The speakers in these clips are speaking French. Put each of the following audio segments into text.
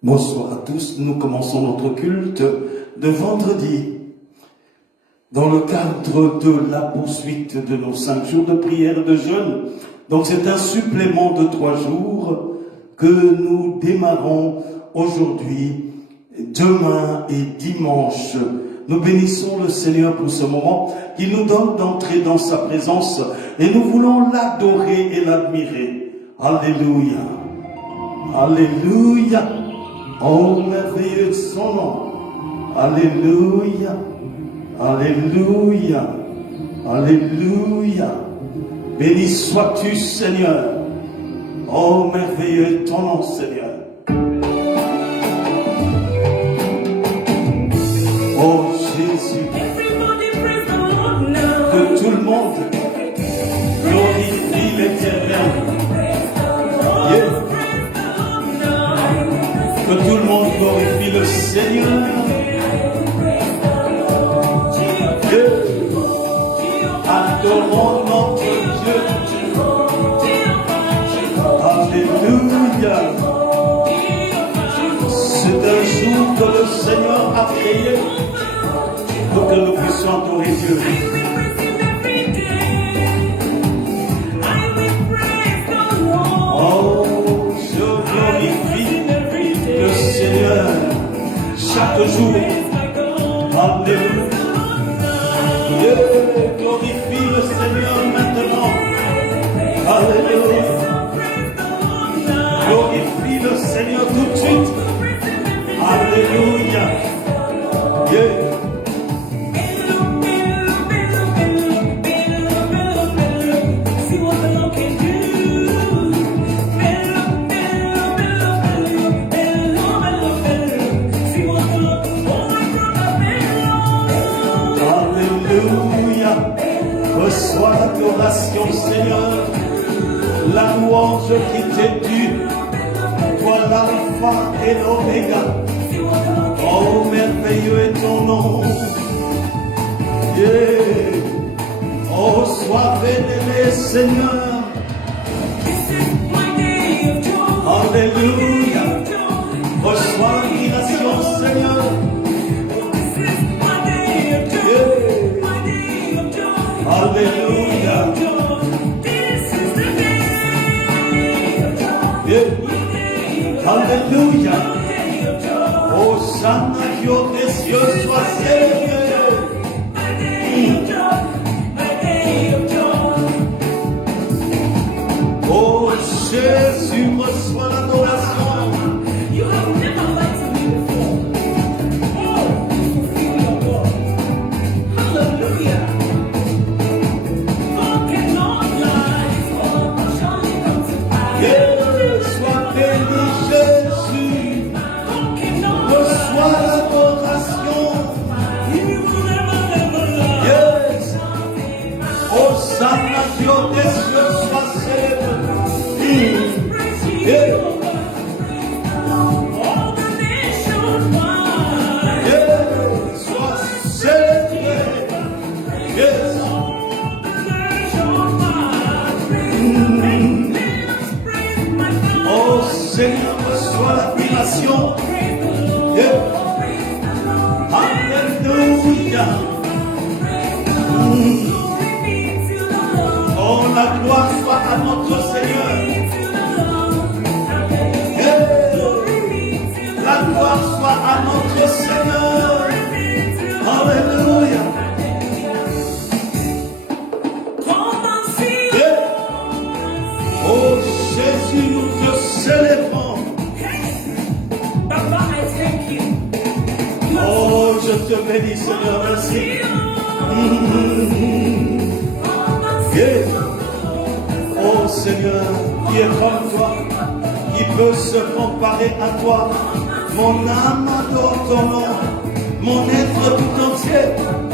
Bonsoir à tous, nous commençons notre culte de vendredi dans le cadre de la poursuite de nos 5 jours de prière et de jeûne. Donc c'est un supplément de 3 jours que nous démarrons aujourd'hui, demain et dimanche. Nous bénissons le Seigneur pour ce moment qui nous donne d'entrer dans sa présence et nous voulons l'adorer et l'admirer. Alléluia. Alléluia. Oh, merveilleux son nom. Alléluia. Alléluia. Alléluia. Béni sois-tu, Seigneur. Oh, merveilleux ton nom, Seigneur. Oh, Jésus. Que tout le monde glorifie l'Éternel. Yeah. Que tout le monde glorifie le Seigneur. Yeah. Adorons notre Dieu. Alléluia. C'est un jour que le Seigneur a créé pour que nous puissions adorer Dieu. Oh, je glorifie le Seigneur chaque jour. Alléluia. Glorifie le Seigneur maintenant. Alléluia. Glorifie le Seigneur tout de suite. Alléluia. Yeah. Reçois l'adoration, Seigneur, la louange qui t'est due, toi l'alpha et l'oméga. Oh, merveilleux est ton nom. Yeah. Oh, sois vénéré, Seigneur. Alléluia. Reçois l'admiration, Seigneur. Alléluia. Yeah. Alléluia. Hosanna, Dieu des cieux soit célébré. Oh Jésus, reçois l'adoration. Seigneur, reçois l'admiration. Alléluia. Oh, la gloire soit à notre Seigneur. La gloire soit à notre Seigneur. Alléluia. Oh, Jésus, nous te célébrons. Oh, je te bénis, Seigneur, merci. Yeah. Oh, Seigneur, qui est comme toi, qui peut se comparer à toi. Mon âme adore ton nom, mon être tout entier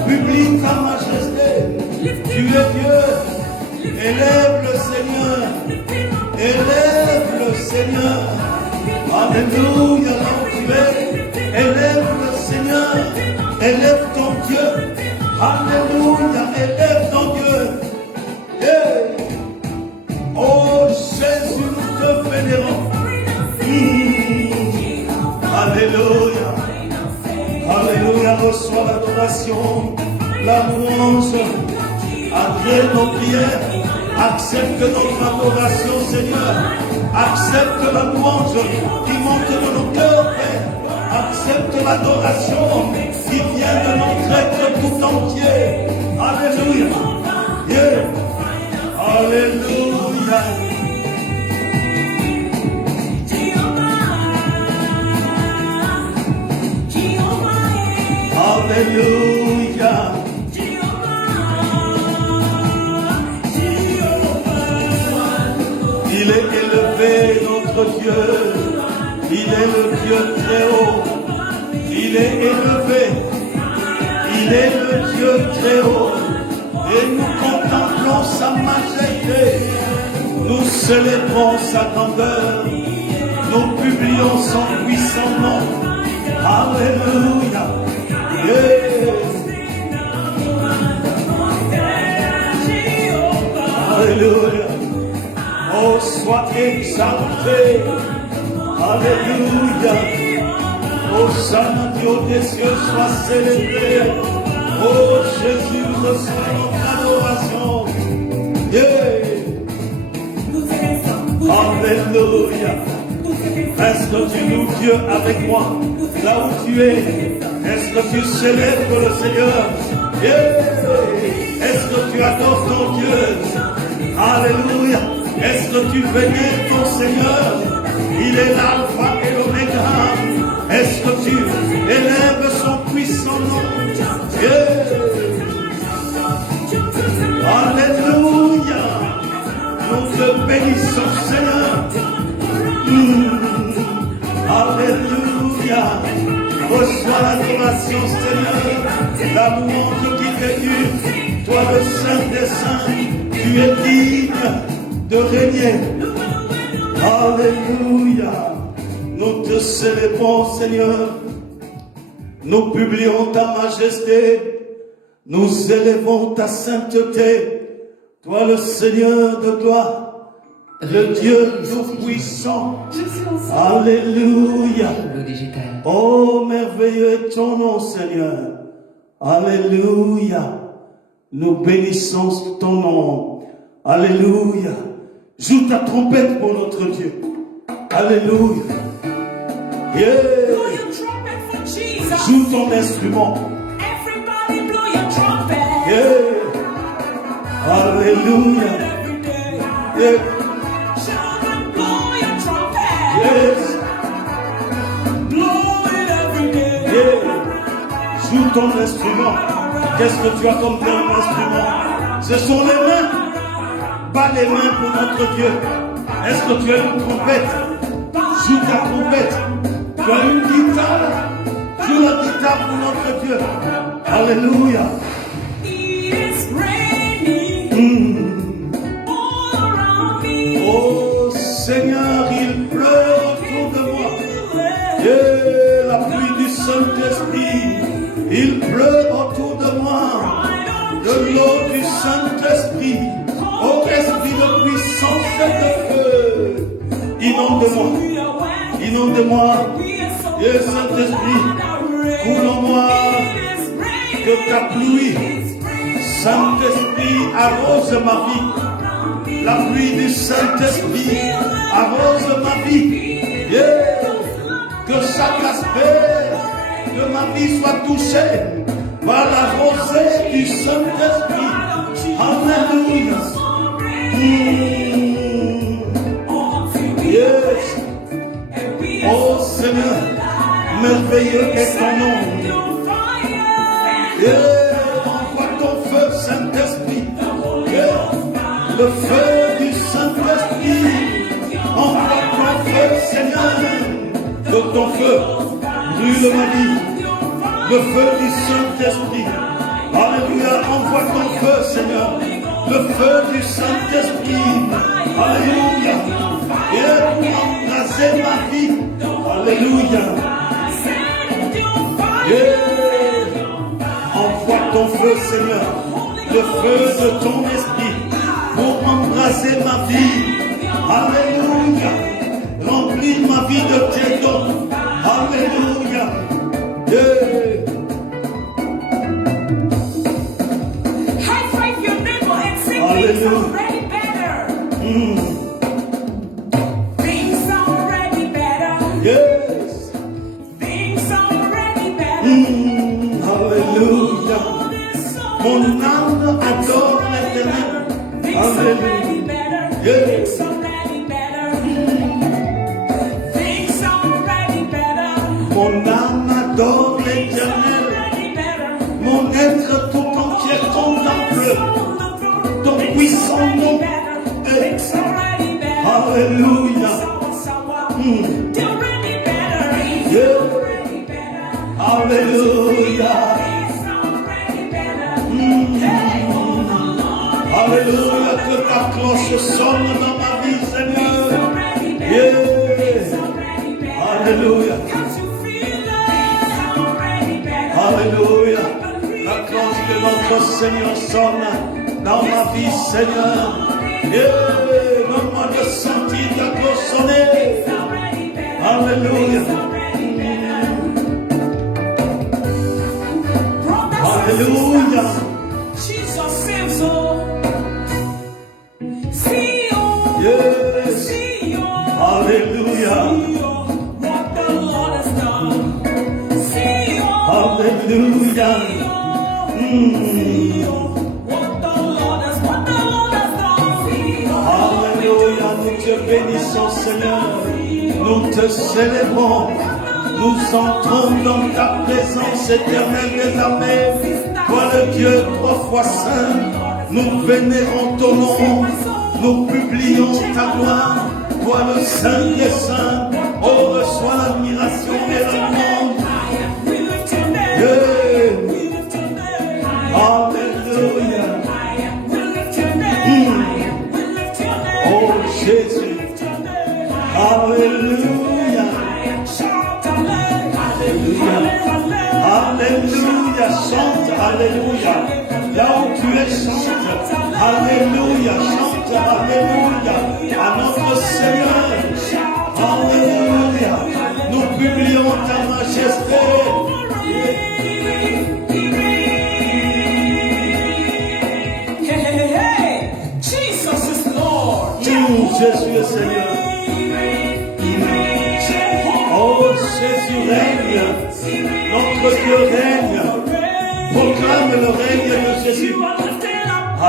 publie ta majesté. Tu es Dieu, élève le Seigneur, élève le Seigneur. Alléluia, là où tu es, élève le Seigneur, élève ton Dieu. Alléluia, élève ton Dieu. Hey. Oh Jésus, nous te vénérons. Alléluia. Alléluia. Reçois l'adoration, la louange. Agrée nos prières. Accepte notre adoration, Seigneur. Accepte la louange qui monte de nos cœurs, Père. Accepte l'adoration qui vient de notre être tout entier. Alléluia. Yeah. Alléluia. Alléluia. Il est élevé, notre Dieu. Il est le Dieu très haut. Il est élevé. Il est le Dieu très haut. Et nous contemplons sa majesté. Nous célébrons sa grandeur. Nous publions son puissant nom. Alléluia. Yeah. Alléluia. Oh, sois exalté. Alléluia. Oh, Hosanna, Dieu des cieux, sois célébré. Oh, Jésus, reçois notre adoration. Yeah. Alléluia. Est-ce que tu loues Dieu avec moi, là où tu es? Est-ce que tu célèbres le Seigneur? Yeah. Est-ce que tu adores ton Dieu? Alléluia. Est-ce que tu vénères ton Seigneur? Il est l'alpha et l'oméga. Est-ce que tu élèves son puissant nom? Yeah. Alléluia. Nous te bénissons, Seigneur. Alléluia. Reçois l'adoration, Seigneur. La louange qui t'est due. Toi, le Saint des Saints, tu es digne de régner. Alléluia. Nous te célébrons, Seigneur. Nous publions ta majesté. Nous élevons ta sainteté. Toi, le Seigneur de gloire. Le Dieu tout-puissant. Alléluia. Oh, merveilleux est ton nom, Seigneur. Alléluia. Nous bénissons ton nom. Alléluia. Joue ta trompette pour notre Dieu. Alléluia. Yeah. Joue ton instrument. Yeah. Alléluia. Yeah. Yes. Yeah. Joue ton instrument. Qu'est-ce que tu as comme un instrument? Ce sont les mains. Pas les mains pour notre Dieu. Est-ce que tu as une trompette? Joue ta trompette. Tu as une guitare. Joue la guitare pour notre Dieu. Alléluia. Oh Seigneur, il pleut autour de moi. Et la pluie du Saint-Esprit, il pleut autour de moi. De l'eau du Saint-Esprit. Oh Esprit de puissance et de feu. Inonde-moi. Inonde-moi. Et Saint-Esprit, coule en moi. Que ta pluie, Saint-Esprit, arrose ma vie. La pluie du Saint-Esprit arrose ma vie. Yeah. Que chaque aspect de ma vie soit touché par la rosée du Saint-Esprit. Alléluia. Yes. Oh Seigneur, merveilleux est ton nom. Yeah. Envoie ton feu, Saint-Esprit. Yeah. Le feu du Saint-Esprit. Envoie ton feu, Seigneur. De ton feu, brûle ma vie. Le feu du Saint-Esprit. Alléluia. Envoie ton feu, Seigneur. Le feu du Saint-Esprit. Alléluia. Et pour embraser ma vie. Alléluia. Yeah. Envoie ton feu, Seigneur. Le feu de ton esprit. Pour embraser ma vie. Alléluia. Remplis ma vie de tes dons. Alléluia. Yeah. High five your neighbor and say things already better. Things already better. Yes. Things already better. Alléluia. Mon âme adore l'Éternel. Things already better. Yeah. Things already better. Things already better. Mon âme adore l'Éternel. Already better. Mon être tout entier contemple ton puissant nom. Things already better. Alléluia. Yeah. Alléluia. Alléluia. Que ta cloche sonne dans ma vie, Seigneur. Yeah. Alléluia. Alléluia. La cloche de notre Seigneur sonne dans ma vie, Seigneur. Yeah. Donne-moi de sentir ta cloche sonner. Alléluia. Alléluia. Jesus saves all. See you. Yes. See you. Alléluia. See you. What the Lord has done. See you. Alléluia. See you. What the Lord has done. See you. Alléluia. Nous te bénissons, Seigneur. Nous te célébrons. Nous entrons dans ta présence éternelle des armées. Toi le Dieu trois fois saint, nous vénérons ton nom, nous publions ta gloire. Toi le Saint des saints, oh reçois l'admiration et le monde. We lift your name. Yeah. We lift your name. Alléluia. We lift your name. We lift your name. Oh Jésus. We lift your name. Alléluia. Shout hallelujah. Alléluia. Chante, alléluia. Là où tu es, chante. Alléluia. Chante, alléluia. À notre Seigneur. Alléluia. Nous publions ta majesté. Hey, Jesus is Lord. Jésus est Seigneur. Oh, Jésus règne. Notre Dieu règne. Proclame le règne de Jésus. You are lifted up. Ah.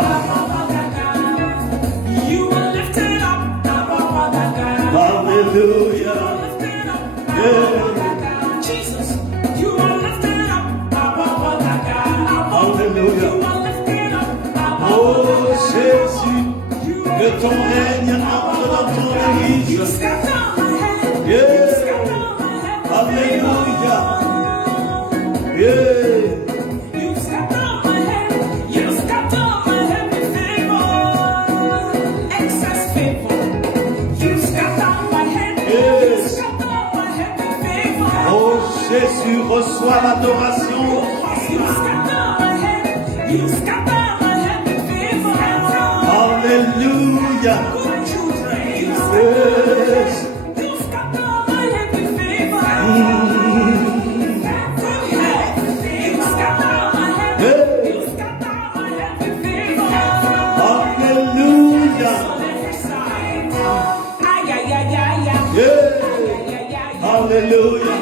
You are lifted up. Alléluia. Yeah. Jesus, you are lifted up. Alléluia. You are lifted up. Oh Jésus, que ton règne entre dans ton You église. scatter my head. Yeah. You scatter my head. Alléluia. Yeah. You scatter my head. You scatter my head with favor. Excess favor. You scatter my head. You Yes. scatter my head with favor. Oh Jésus, reçois l'adoration. You scatter my head. You scatter my head with favor. Alléluia. Good children. You Yes. scatter my head with favor. Good head. You scatter my head. Yeah. You scatter my head with favor. Alléluia. Yeah. Alléluia.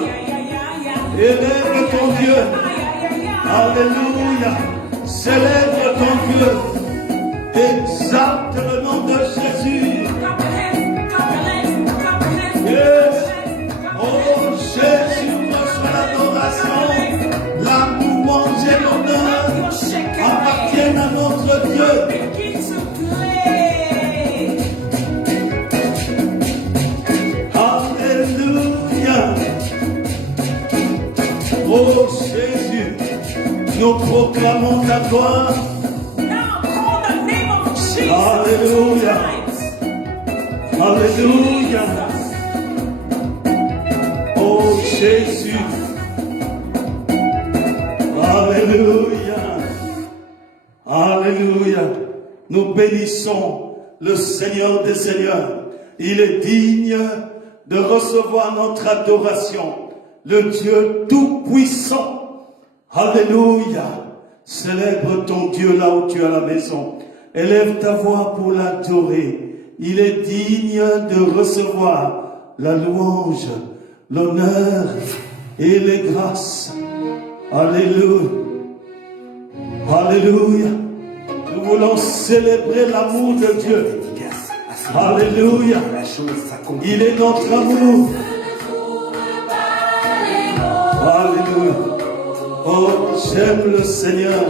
Élève ton Dieu. Alléluia. Célèbre ton Dieu. Exalte le nom de Jésus. Yes. Oh Jésus, reçois l'adoration. La louange et l'honneur appartiennent à notre Dieu. Alléluia. Oh Jésus, nous proclamons ta gloire. Alléluia. Alléluia. Oh Jésus. Alléluia. Alléluia. Nous bénissons le Seigneur des Seigneurs. Il est digne de recevoir notre adoration. le Dieu tout-puissant. Alléluia. Célèbre ton Dieu là où tu es à la maison. Élève ta voix pour l'adorer. Il est digne de recevoir la louange, l'honneur et les grâces. Alléluia. Alléluia. Nous voulons célébrer l'amour de Dieu. Alléluia. Il est notre amour. Alléluia. Oh, j'aime le Seigneur.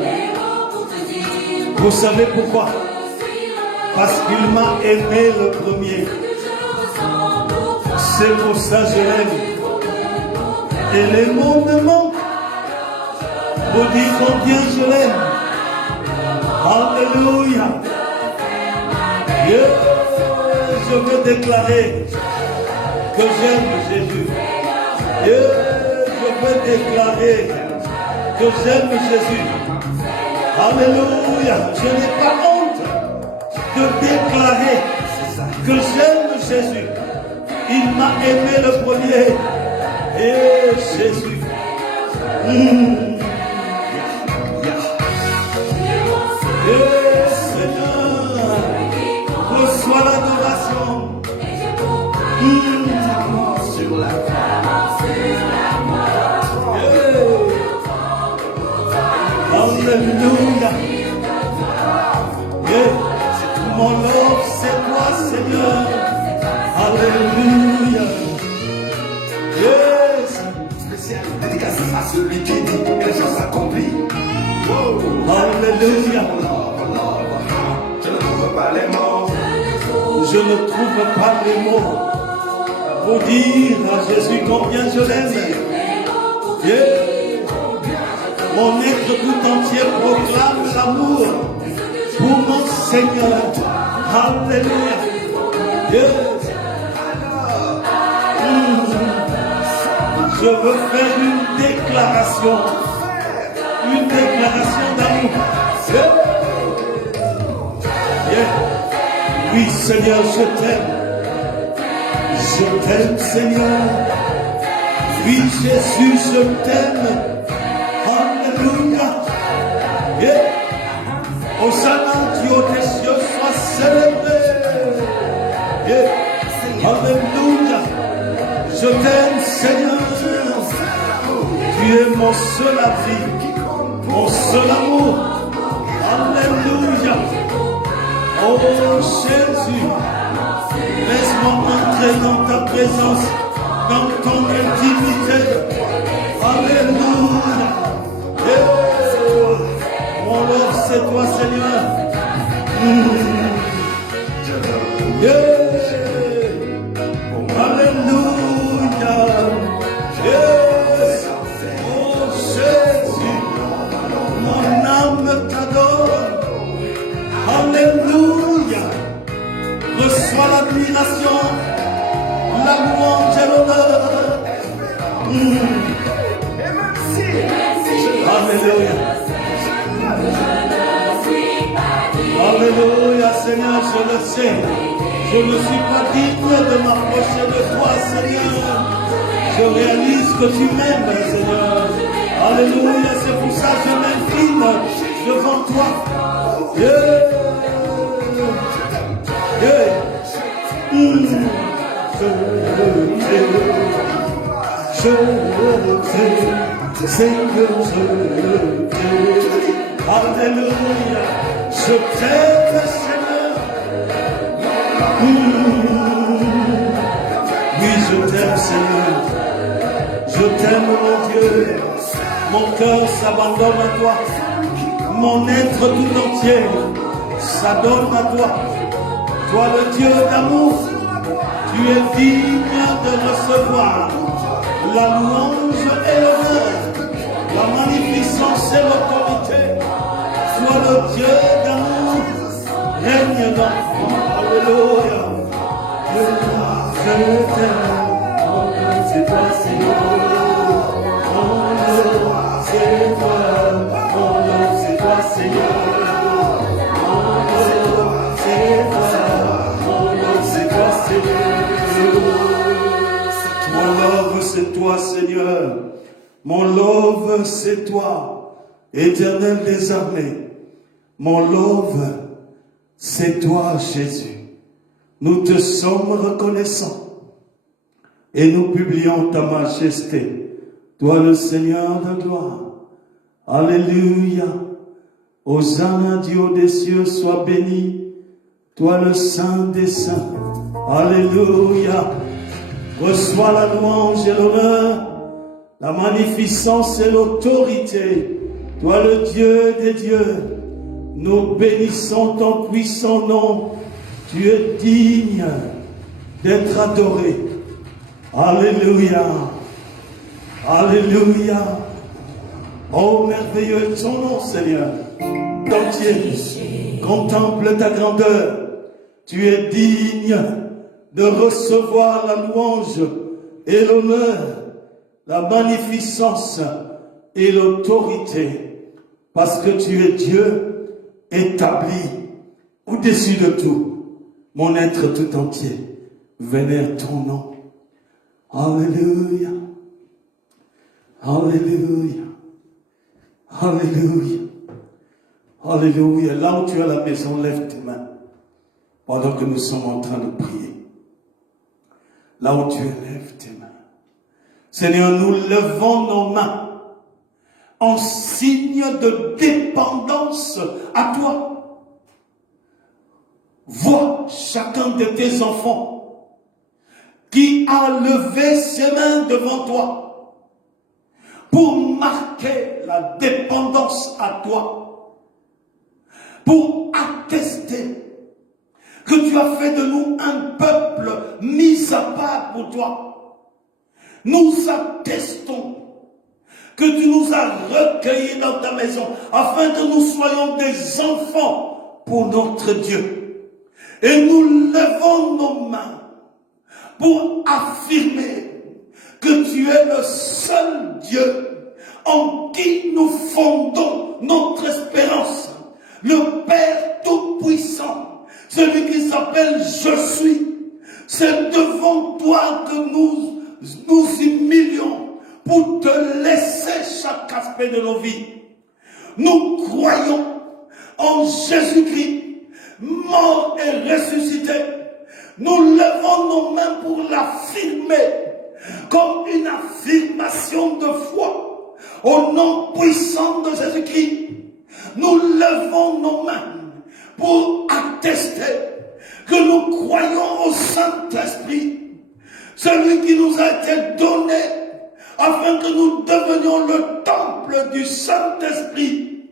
Vous savez pourquoi? Parce qu'il m'a aimé le premier. C'est pour ça que je l'aime. Et les mots me manquent pour dire combien je l'aime. Alléluia. Je veux déclarer que j'aime Jésus. Je veux déclarer que j'aime Jésus. Alléluia. Je n'ai pas honte de déclarer que j'aime Jésus. Il m'a aimé le premier. Et Jésus. Seigneur, reçois l'adoration. Sur la Alléluia. Mon love, c'est toi, Seigneur. Alléluia. Yes. Spécial dédicace à celui qui dit que les choses s'accomplissent. Alléluia. Je ne trouve pas les mots. Je ne trouve pas les mots pour dire à Jésus combien je l'aime. Mon être tout entier proclame l'amour pour mon Seigneur. Alléluia. Je veux faire une déclaration d'amour. Oui, Seigneur, je t'aime. Je t'aime, Seigneur. Oui, Jésus, je t'aime. Alléluia. Hosanna, Dieu des cieux, soit célébré. Alléluia. Je t'aime, Seigneur. Tu es mon seul avis, mon seul amour. Alléluia. Oh Jésus, laisse-moi entrer dans ta présence, dans ton intimité. Alléluia. Mon love, c'est toi, Seigneur. Alléluia. Oh Jésus, mon âme t'adore. Alléluia. Reçois l'admiration, la louange et l'honneur. Alléluia. Alléluia, Seigneur, je le sais. Je ne suis pas digne de m'approcher de toi, Seigneur. Je réalise que tu m'aimes, Seigneur. Alléluia, c'est pour ça que je m'incline devant toi. Seigneur, je t'aime. Alléluia. Je t'aime, Seigneur. Oui, je t'aime, Seigneur. Je t'aime, mon Dieu. Mon cœur s'abandonne à toi. Mon être tout entier s'adonne à toi. Toi, le Dieu d'amour, tu es digne de recevoir la louange et l'honneur, la magnificence et l'autorité. Toi, le Dieu d'amour, règne dans moi. Alléluia. Je t'aime. Mon Dieu, c'est toi, Seigneur. Mon Dieu, c'est toi. Mon Dieu, c'est toi, Seigneur. Mon Dieu, c'est toi. Mon Dieu, c'est toi, Seigneur. Mon love, c'est toi. toi, Seigneur. Mon love, c'est toi, Éternel des armées. Mon love, c'est toi, Jésus. Nous te sommes reconnaissants et nous publions ta majesté. Toi, le Seigneur de gloire. Alléluia. Hosanna, Dieu des cieux, sois béni. Toi, le Saint des saints. Alléluia. Reçois la louange et l'honneur, la magnificence et l'autorité. Toi, le Dieu des dieux, nous bénissons ton puissant nom. Tu es digne d'être adoré. Alléluia. Alléluia. Oh, merveilleux est ton nom, Seigneur. Entier, contemple ta grandeur. Tu es digne de recevoir la louange et l'honneur, la magnificence et l'autorité, parce que tu es Dieu établi au-dessus de tout. Mon être tout entier vénère ton nom. Alléluia. Alléluia. Alléluia. Alléluia. Là où tu es à la maison, lève tes mains pendant que nous sommes en train de prier. Là où tu es, lève tes mains. Seigneur, nous levons nos mains en signe de dépendance à toi. Vois chacun de tes enfants qui a levé ses mains devant toi pour marquer la dépendance à toi, pour attester que tu as fait de nous un peuple mis à part pour toi. Nous attestons que tu nous as recueillis dans ta maison afin que nous soyons des enfants pour notre Dieu. Et nous levons nos mains pour affirmer que tu es le seul Dieu en qui nous fondons notre espérance, le Père Tout-Puissant, celui qui s'appelle Je suis. C'est devant toi que nous humilions pour te laisser chaque aspect de nos vies. Nous croyons en Jésus-Christ, mort et ressuscité. Nous levons nos mains pour l'affirmer comme une affirmation de foi au nom puissant de Jésus-Christ. Nous levons nos mains pour attester que nous croyons au Saint-Esprit, celui qui nous a été donné afin que nous devenions le temple du Saint-Esprit.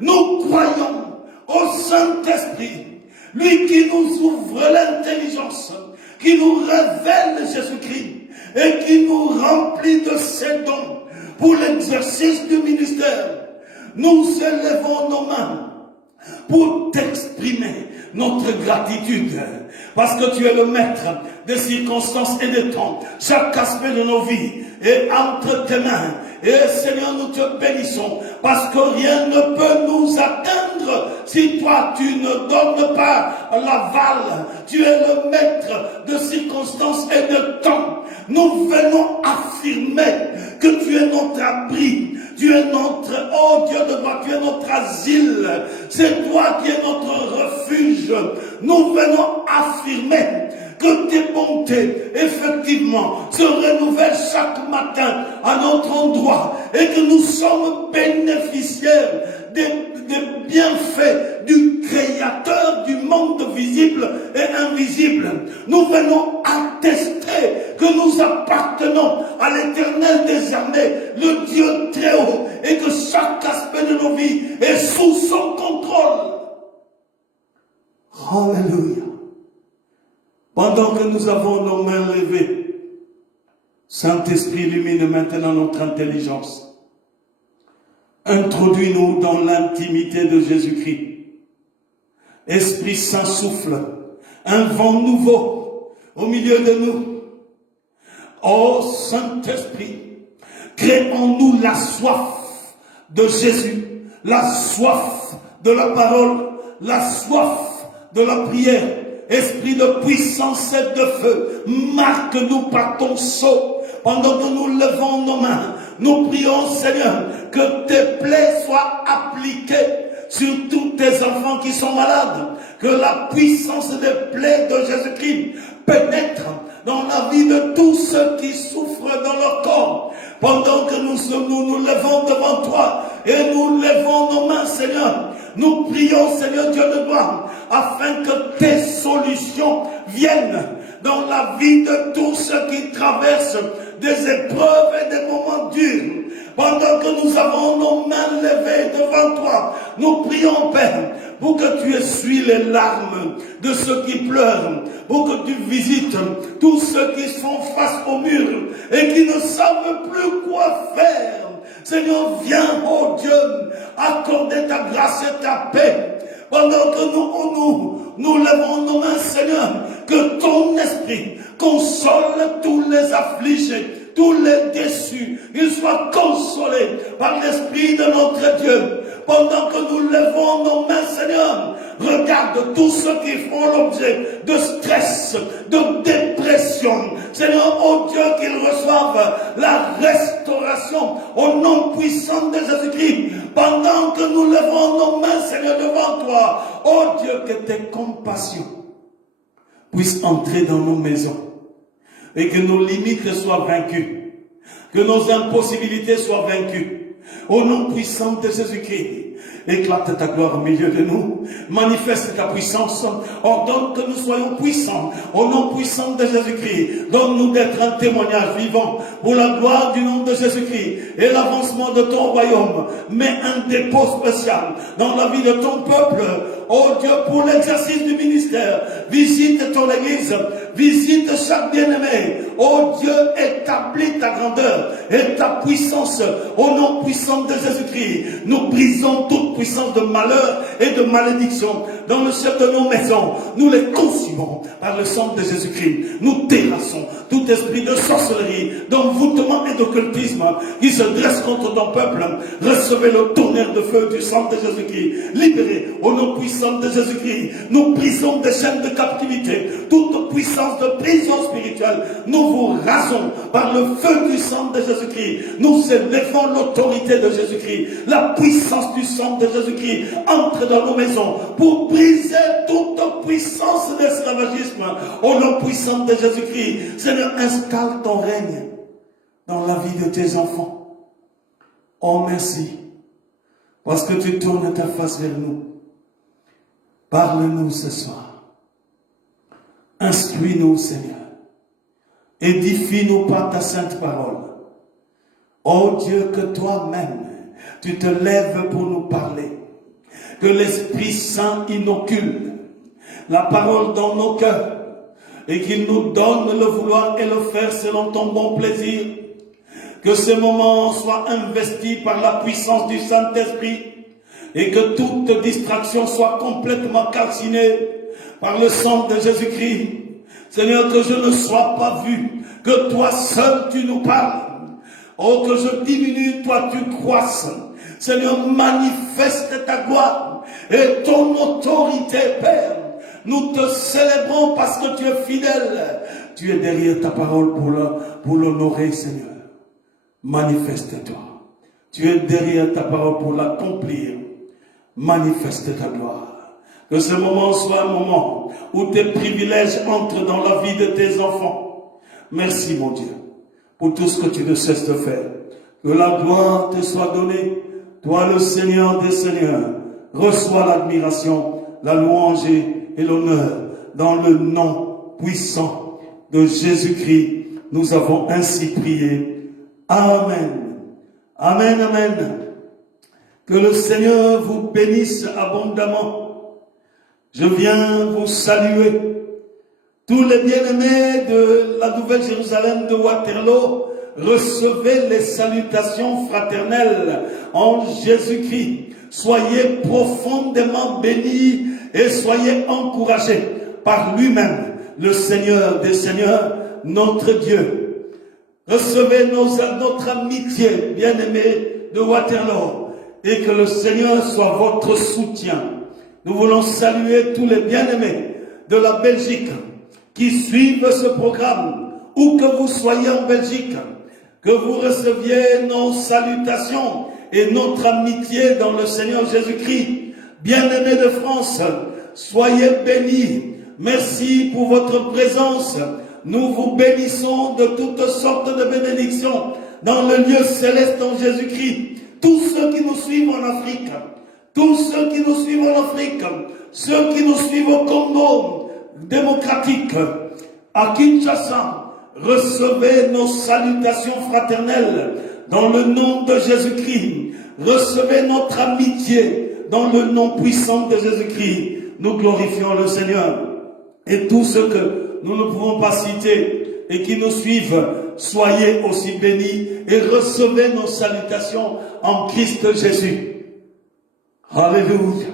Nous croyons au Saint-Esprit, lui qui nous ouvre l'intelligence, qui nous révèle Jésus-Christ et qui nous remplit de ses dons pour l'exercice du ministère. Nous élevons nos mains pour t'exprimer notre gratitude, parce que tu es le maître des circonstances et des temps. Chaque aspect de nos vies est entre tes mains. Et Seigneur, nous te bénissons, parce que rien ne peut nous atteindre si toi tu ne donnes pas l'aval. Tu es le maître de circonstances et de temps. Nous venons affirmer que tu es notre abri. Tu es notre, oh Dieu de gloire, tu es notre asile. C'est toi qui es notre refuge. Nous venons affirmer que tes bontés, effectivement, se renouvellent chaque matin à notre endroit et que nous sommes bénéficiaires des bienfaits du Créateur du monde visible et invisible. Nous venons attester que nous appartenons à l'Éternel des armées, le Dieu très haut, et que chaque aspect de nos vies est sous son contrôle. Alléluia. Pendant que nous avons nos mains levées, Saint-Esprit illumine maintenant notre intelligence. Introduis-nous dans l'intimité de Jésus-Christ. Esprit Saint souffle un vent nouveau au milieu de nous. Ô Saint-Esprit, crée en nous la soif de Jésus, la soif de la parole, la soif de la prière. Esprit de puissance et de feu, marque-nous par ton sceau, pendant que nous levons nos mains, nous prions, Seigneur, que tes plaies soient appliquées sur tous tes enfants qui sont malades, que la puissance des plaies de Jésus-Christ pénètre dans la vie de tous ceux qui souffrent dans leur corps. Pendant que nous levons devant toi et nous levons nos mains, Seigneur, nous prions, Seigneur Dieu de gloire, afin que tes solutions viennent dans la vie de tous ceux qui traversent des épreuves et des moments durs. Pendant que nous avons nos mains levées devant toi, nous prions, Père, pour que tu essuies les larmes de ceux qui pleurent, pour que tu visites tous ceux qui font face au mur et qui ne savent plus quoi faire. Seigneur, viens, oh Dieu, accorder ta grâce et ta paix. Pendant que nous levons nos mains, Seigneur, que ton esprit console tous les affligés, tous les déçus, ils soient consolés par l'Esprit de notre Dieu. Pendant que nous levons nos mains, Seigneur, regarde tous ceux qui font l'objet de stress, de dépression. Seigneur, oh Dieu, qu'ils reçoivent la restauration au nom puissant de Jésus-Christ. Pendant que nous levons nos mains, Seigneur, devant toi, oh Dieu, que tes compassions puissent entrer dans nos maisons et que nos limites soient vaincues, que nos impossibilités soient vaincues. Au nom puissant de Jésus-Christ, éclate ta gloire au milieu de nous, manifeste ta puissance, ordonne que nous soyons puissants. Au nom puissant de Jésus-Christ, donne-nous d'être un témoignage vivant pour la gloire du nom de Jésus-Christ et l'avancement de ton royaume. Mets un dépôt spécial dans la vie de ton peuple, oh Dieu, pour l'exercice du ministère. Visite ton église, visite chaque bien-aimé. Oh Dieu, établis ta grandeur et ta puissance au nom puissant de Jésus-Christ. Nous brisons toute puissance de malheur et de malédiction dans le chef de nos maisons. Nous les consumons par le sang de Jésus-Christ. Nous terrassons tout esprit de sorcellerie, d'envoûtement et d'occultisme qui se dresse contre ton peuple. Recevez le tonnerre de feu du sang de Jésus-Christ. Libérez au nom puissant de Jésus-Christ. Nous brisons des chaînes de captivité, toute puissance de prison spirituelle. Nous vous rasons par le feu du sang de Jésus-Christ. Nous élevons l'autorité de Jésus-Christ. La puissance du sang de Jésus-Christ entre dans nos maisons pour briser toute puissance d'esclavagisme. Au nom puissant de Jésus-Christ, Seigneur, installe ton règne dans la vie de tes enfants. Oh merci, parce que tu tournes ta face vers nous. Parle-nous ce soir. Instruis-nous, Seigneur. Édifie-nous par ta sainte parole. Oh Dieu, que toi-même, tu te lèves pour nous parler. Que l'Esprit Saint inocule la parole dans nos cœurs et qu'il nous donne le vouloir et le faire selon ton bon plaisir. Que ce moment soit investi par la puissance du Saint-Esprit et que toute distraction soit complètement calcinée par le sang de Jésus-Christ. Seigneur, que je ne sois pas vu, que toi seul tu nous parles. Oh, que je diminue, toi tu croisses. Seigneur, manifeste ta gloire et ton autorité, Père. Nous te célébrons parce que tu es fidèle. Tu es derrière ta parole pour l'honorer, Seigneur. Manifeste-toi. Tu es derrière ta parole pour l'accomplir. Manifeste ta gloire. Que ce moment soit un moment où tes privilèges entrent dans la vie de tes enfants. Merci, mon Dieu, pour tout ce que tu ne cesses de faire. Que la gloire te soit donnée. Toi, le Seigneur des Seigneurs, reçois l'admiration, la louange et l'honneur. Dans le nom puissant de Jésus-Christ, nous avons ainsi prié. Amen. Amen, amen. Que le Seigneur vous bénisse abondamment. Je viens vous saluer. Tous les bien-aimés de la Nouvelle Jérusalem de Waterloo, recevez les salutations fraternelles en Jésus-Christ. Soyez profondément bénis et soyez encouragés par lui-même, le Seigneur des Seigneurs, notre Dieu. Recevez notre amitié, bien-aimés de Waterloo, et que le Seigneur soit votre soutien. Nous voulons saluer tous les bien-aimés de la Belgique qui suivent ce programme où que vous soyez en Belgique, que vous receviez nos salutations et notre amitié dans le Seigneur Jésus-Christ. Bien-aimés de France, soyez bénis. Merci pour votre présence. Nous vous bénissons de toutes sortes de bénédictions dans le lieu céleste en Jésus-Christ. Tous ceux qui nous suivent en Afrique, tous ceux qui nous suivent en Afrique, ceux qui nous suivent au Congo démocratique, à Kinshasa, recevez nos salutations fraternelles dans le nom de Jésus-Christ. Recevez notre amitié dans le nom puissant de Jésus-Christ. Nous glorifions le Seigneur. Et tous ceux que nous ne pouvons pas citer et qui nous suivent, soyez aussi bénis et recevez nos salutations en Christ Jésus. Alléluia.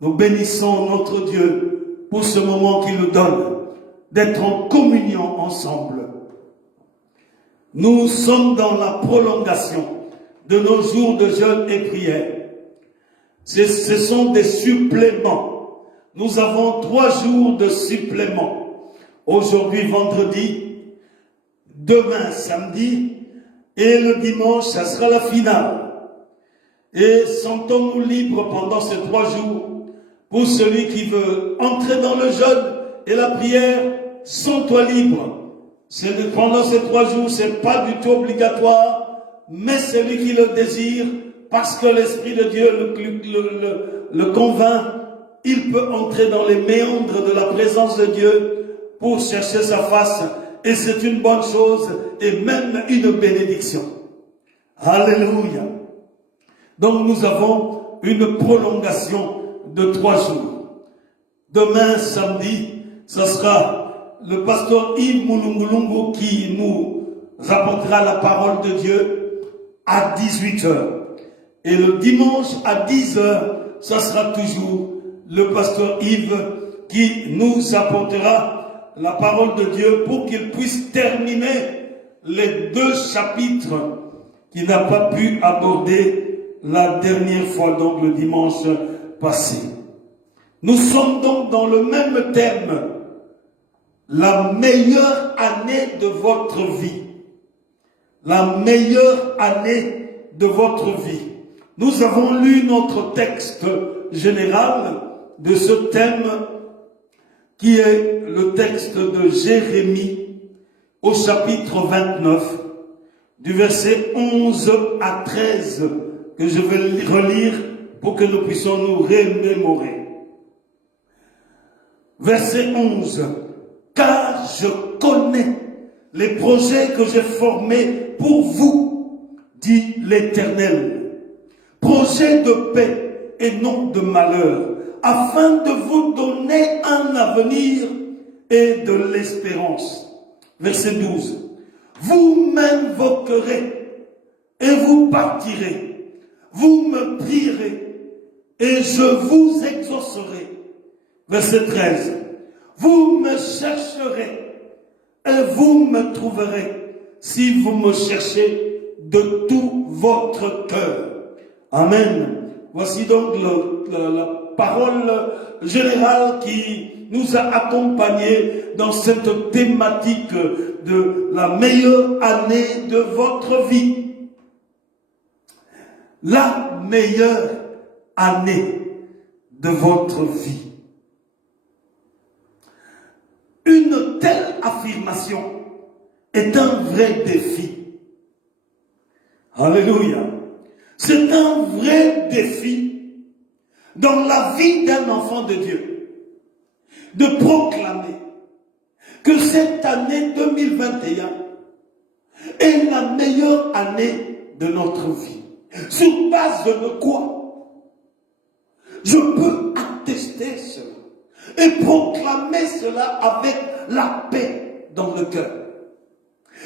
Nous bénissons notre Dieu pour ce moment qu'il nous donne d'être en communion ensemble. Nous sommes dans la prolongation de nos jours de jeûne et prière. Ce sont des suppléments. Nous avons 3 jours de supplément. Aujourd'hui, vendredi, demain, samedi, et le dimanche, ça sera la finale. Et sentons-nous libres pendant ces 3 jours. Pour celui qui veut entrer dans le jeûne et la prière, sens-toi libre. Pendant ces 3 jours, c'est pas du tout obligatoire, mais celui qui le désire, parce que l'Esprit de Dieu le convainc, il peut entrer dans les méandres de la présence de Dieu pour chercher sa face. Et c'est une bonne chose et même une bénédiction. Alléluia. Donc nous avons une prolongation de 3 jours. Demain, samedi, ce sera le pasteur Yves Mulungulungu qui nous rapportera la parole de Dieu à 18h. Et le dimanche à 10h, ce sera toujours le pasteur Yves qui nous apportera la parole de Dieu pour qu'il puisse terminer les 2 chapitres qu'il n'a pas pu aborder la dernière fois, donc le dimanche passé. Nous sommes donc dans le même thème, la meilleure année de votre vie. La meilleure année de votre vie. Nous avons lu notre texte général de ce thème qui est le texte de Jérémie au chapitre 29 du verset 11 à 13 que je vais relire pour que nous puissions nous remémorer. Verset 11. Car je connais les projets que j'ai formés pour vous, dit l'Éternel. Projets de paix et non de malheur, afin de vous donner un avenir et de l'espérance. Verset 12. Vous m'invoquerez et vous partirez. Vous me prierez et je vous exaucerai. Verset 13. Vous me chercherez et vous me trouverez si vous me cherchez de tout votre cœur. Amen. Voici donc la parole générale qui nous a accompagnés dans cette thématique de la meilleure année de votre vie. La meilleure année de votre vie. Une telle affirmation est un vrai défi. Alléluia. C'est un vrai défi dans la vie d'un enfant de Dieu de proclamer que cette année 2021 est la meilleure année de notre vie. Sur base de quoi? Je peux attester cela et proclamer cela avec la paix dans le cœur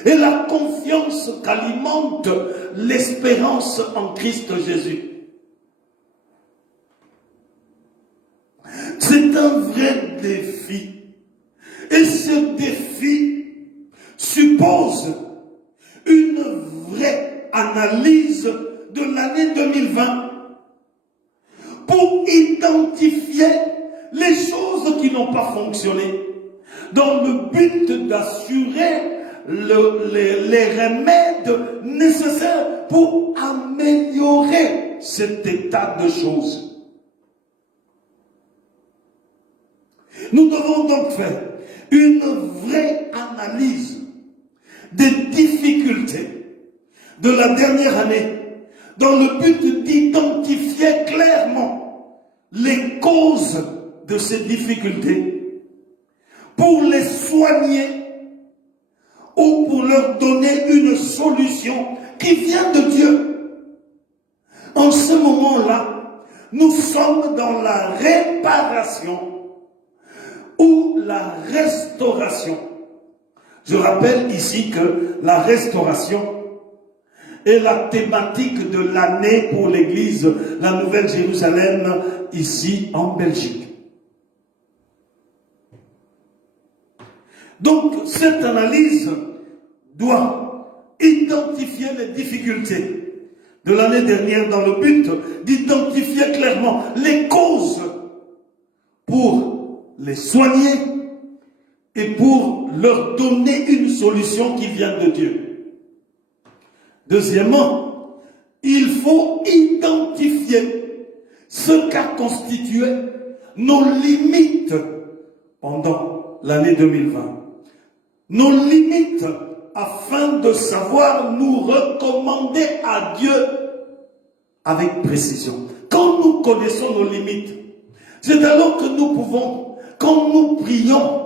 et la confiance qu'alimente l'espérance en Christ Jésus. C'est un vrai défi. Et ce défi suppose une vraie analyse de l'année 2020 pour identifier les choses qui n'ont pas fonctionné dans le but d'assurer les remèdes nécessaires pour améliorer cet état de choses. Nous devons donc faire une vraie analyse des difficultés de la dernière année dans le but d'identifier clairement les causes de ces difficultés pour les soigner ou pour leur donner une solution qui vient de Dieu. En ce moment-là, nous sommes dans la réparation ou la restauration. Je rappelle ici que la restauration est la thématique de l'année pour l'église, la Nouvelle Jérusalem, ici en Belgique. Donc, cette analyse doit identifier les difficultés de l'année dernière dans le but d'identifier clairement les causes pour les soigner et pour leur donner une solution qui vient de Dieu. Deuxièmement, il faut identifier ce qu'a constitué nos limites pendant l'année 2020. Nos limites afin de savoir nous recommander à Dieu avec précision. Quand nous connaissons nos limites, c'est alors que nous pouvons, quand nous prions,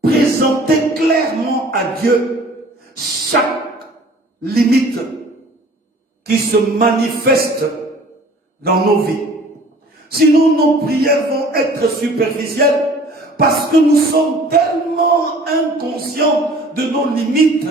présenter clairement à Dieu chaque limite qui se manifeste dans nos vies. Sinon, nos prières vont être superficielles parce que nous sommes tellement inconscients de nos limites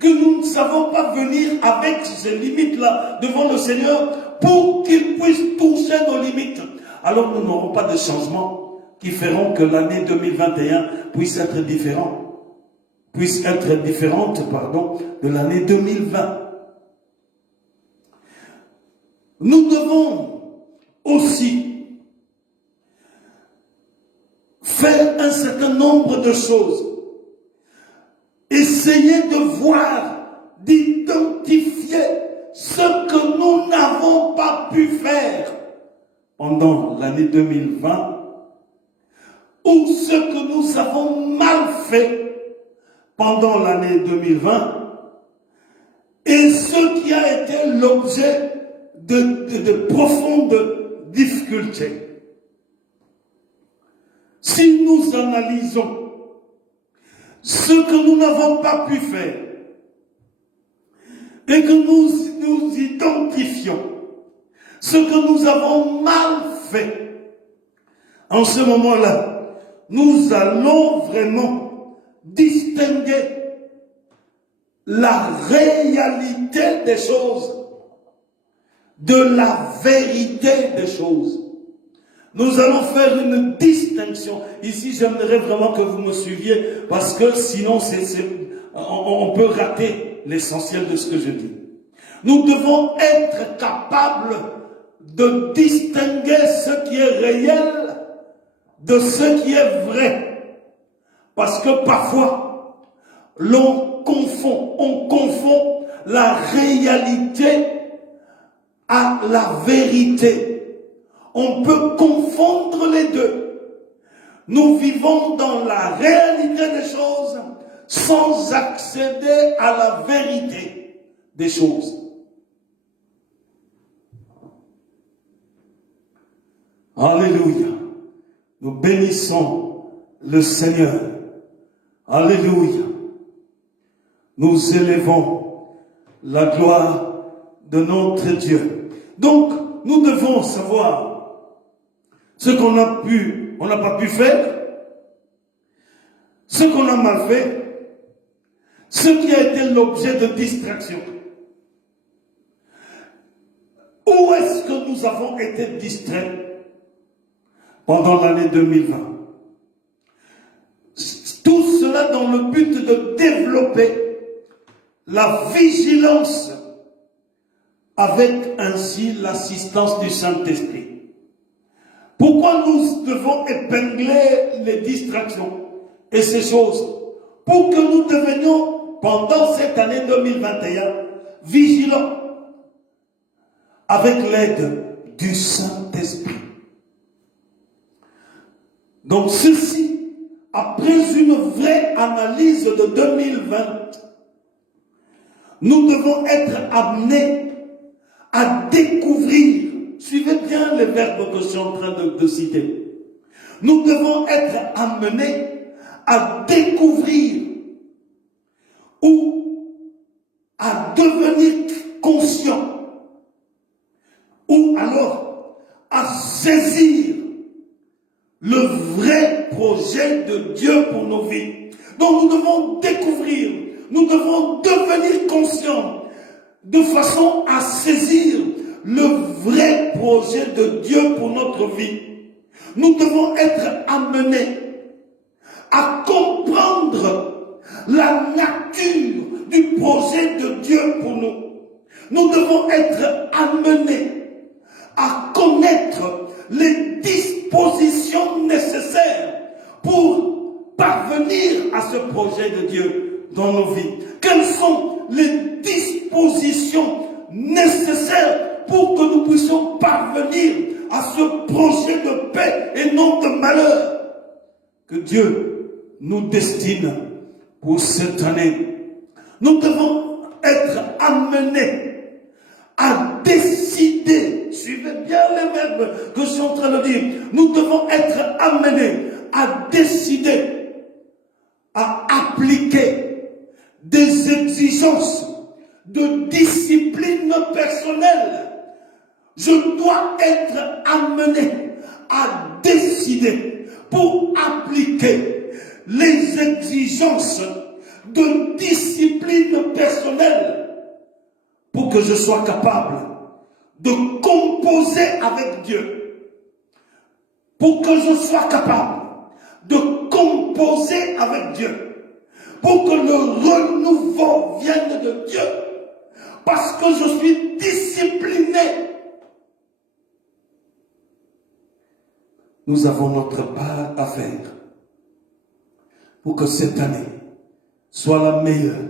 que nous ne savons pas venir avec ces limites-là devant le Seigneur pour qu'il puisse toucher nos limites. Alors nous n'aurons pas de changements qui feront que l'année 2021 puisse être différente de l'année 2020. Nous devons aussi faire un certain nombre de choses. Essayer de voir, d'identifier ce que nous n'avons pas pu faire pendant l'année 2020 ou ce que nous avons mal fait pendant l'année 2020 et ce qui a été l'objet de profondes difficultés. Si nous analysons ce que nous n'avons pas pu faire et que nous identifions ce que nous avons mal fait, en ce moment-là, nous allons vraiment distinguer la réalité des choses de la vérité des choses. Nous allons faire une distinction. Ici, j'aimerais vraiment que vous me suiviez parce que sinon, on peut rater l'essentiel de ce que je dis. Nous devons être capables de distinguer ce qui est réel de ce qui est vrai. Parce que parfois, on confond la réalité à la vérité. On peut confondre les deux. Nous vivons dans la réalité des choses sans accéder à la vérité des choses. Alléluia. Nous bénissons le Seigneur. Alléluia. Nous élevons la gloire de notre Dieu. Donc, nous devons savoir ce qu'on n'a pas pu faire, ce qu'on a mal fait, ce qui a été l'objet de distraction. Où est-ce que nous avons été distraits pendant l'année 2020? Tout cela dans le but de développer la vigilance avec ainsi l'assistance du Saint-Esprit. Pourquoi nous devons épingler les distractions et ces choses? Pour que nous devenions pendant cette année 2021 vigilants avec l'aide du Saint-Esprit. Donc ceci, après une vraie analyse de 2020, nous devons être amenés à découvrir, suivez bien les verbes que je suis en train de citer, nous devons être amenés à découvrir ou à devenir conscients ou alors à saisir le vrai projet de Dieu pour nos vies. Donc nous devons découvrir, nous devons devenir conscients de façon à saisir le vrai projet de Dieu pour notre vie. Nous devons être amenés à comprendre la nature du projet de Dieu pour nous. Nous devons être amenés à connaître les dispositions nécessaires pour parvenir à ce projet de Dieu dans nos vies. Quelles sont les dispositions nécessaires pour que nous puissions parvenir à ce projet de paix et non de malheur que Dieu nous destine pour cette année? Nous devons être amenés à décider, suivez bien les verbes que je suis en train de dire, nous devons être amenés à décider, à appliquer des exigences de discipline personnelle. Je dois être amené à décider pour appliquer les exigences de discipline personnelle pour que je sois capable de composer avec Dieu, pour que je sois capable de composer avec Dieu, pour que le renouveau vienne de Dieu, parce que je suis discipliné. Nous avons notre part à faire pour que cette année soit la meilleure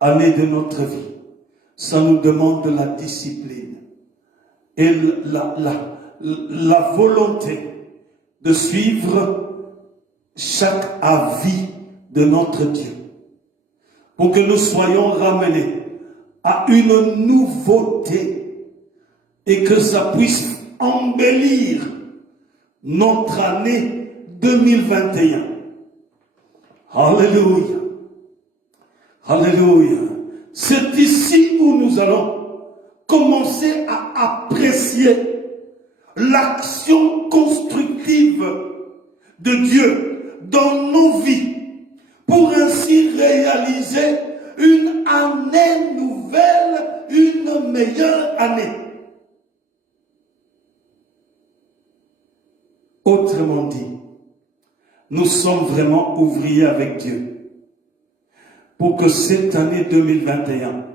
année de notre vie. Ça nous demande de la discipline et la volonté de suivre chaque avis de notre Dieu pour que nous soyons ramenés à une nouveauté et que ça puisse embellir notre année 2021. Alléluia. Alléluia. C'est ici où nous allons commencer à apprécier l'action constructive de Dieu dans nos vies pour ainsi réaliser une année nouvelle, une meilleure année. Autrement dit, nous sommes vraiment ouvriers avec Dieu pour que cette année 2021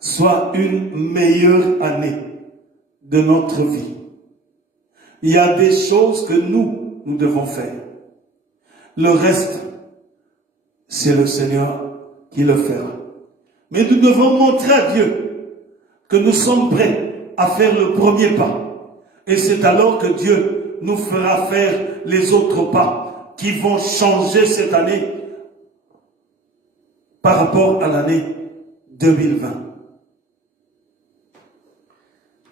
soit une meilleure année de notre vie. Il y a des choses que nous devons faire. Le reste, c'est le Seigneur qui le fera. Mais nous devons montrer à Dieu que nous sommes prêts à faire le premier pas. Et c'est alors que Dieu nous fera faire les autres pas qui vont changer cette année par rapport à l'année 2020.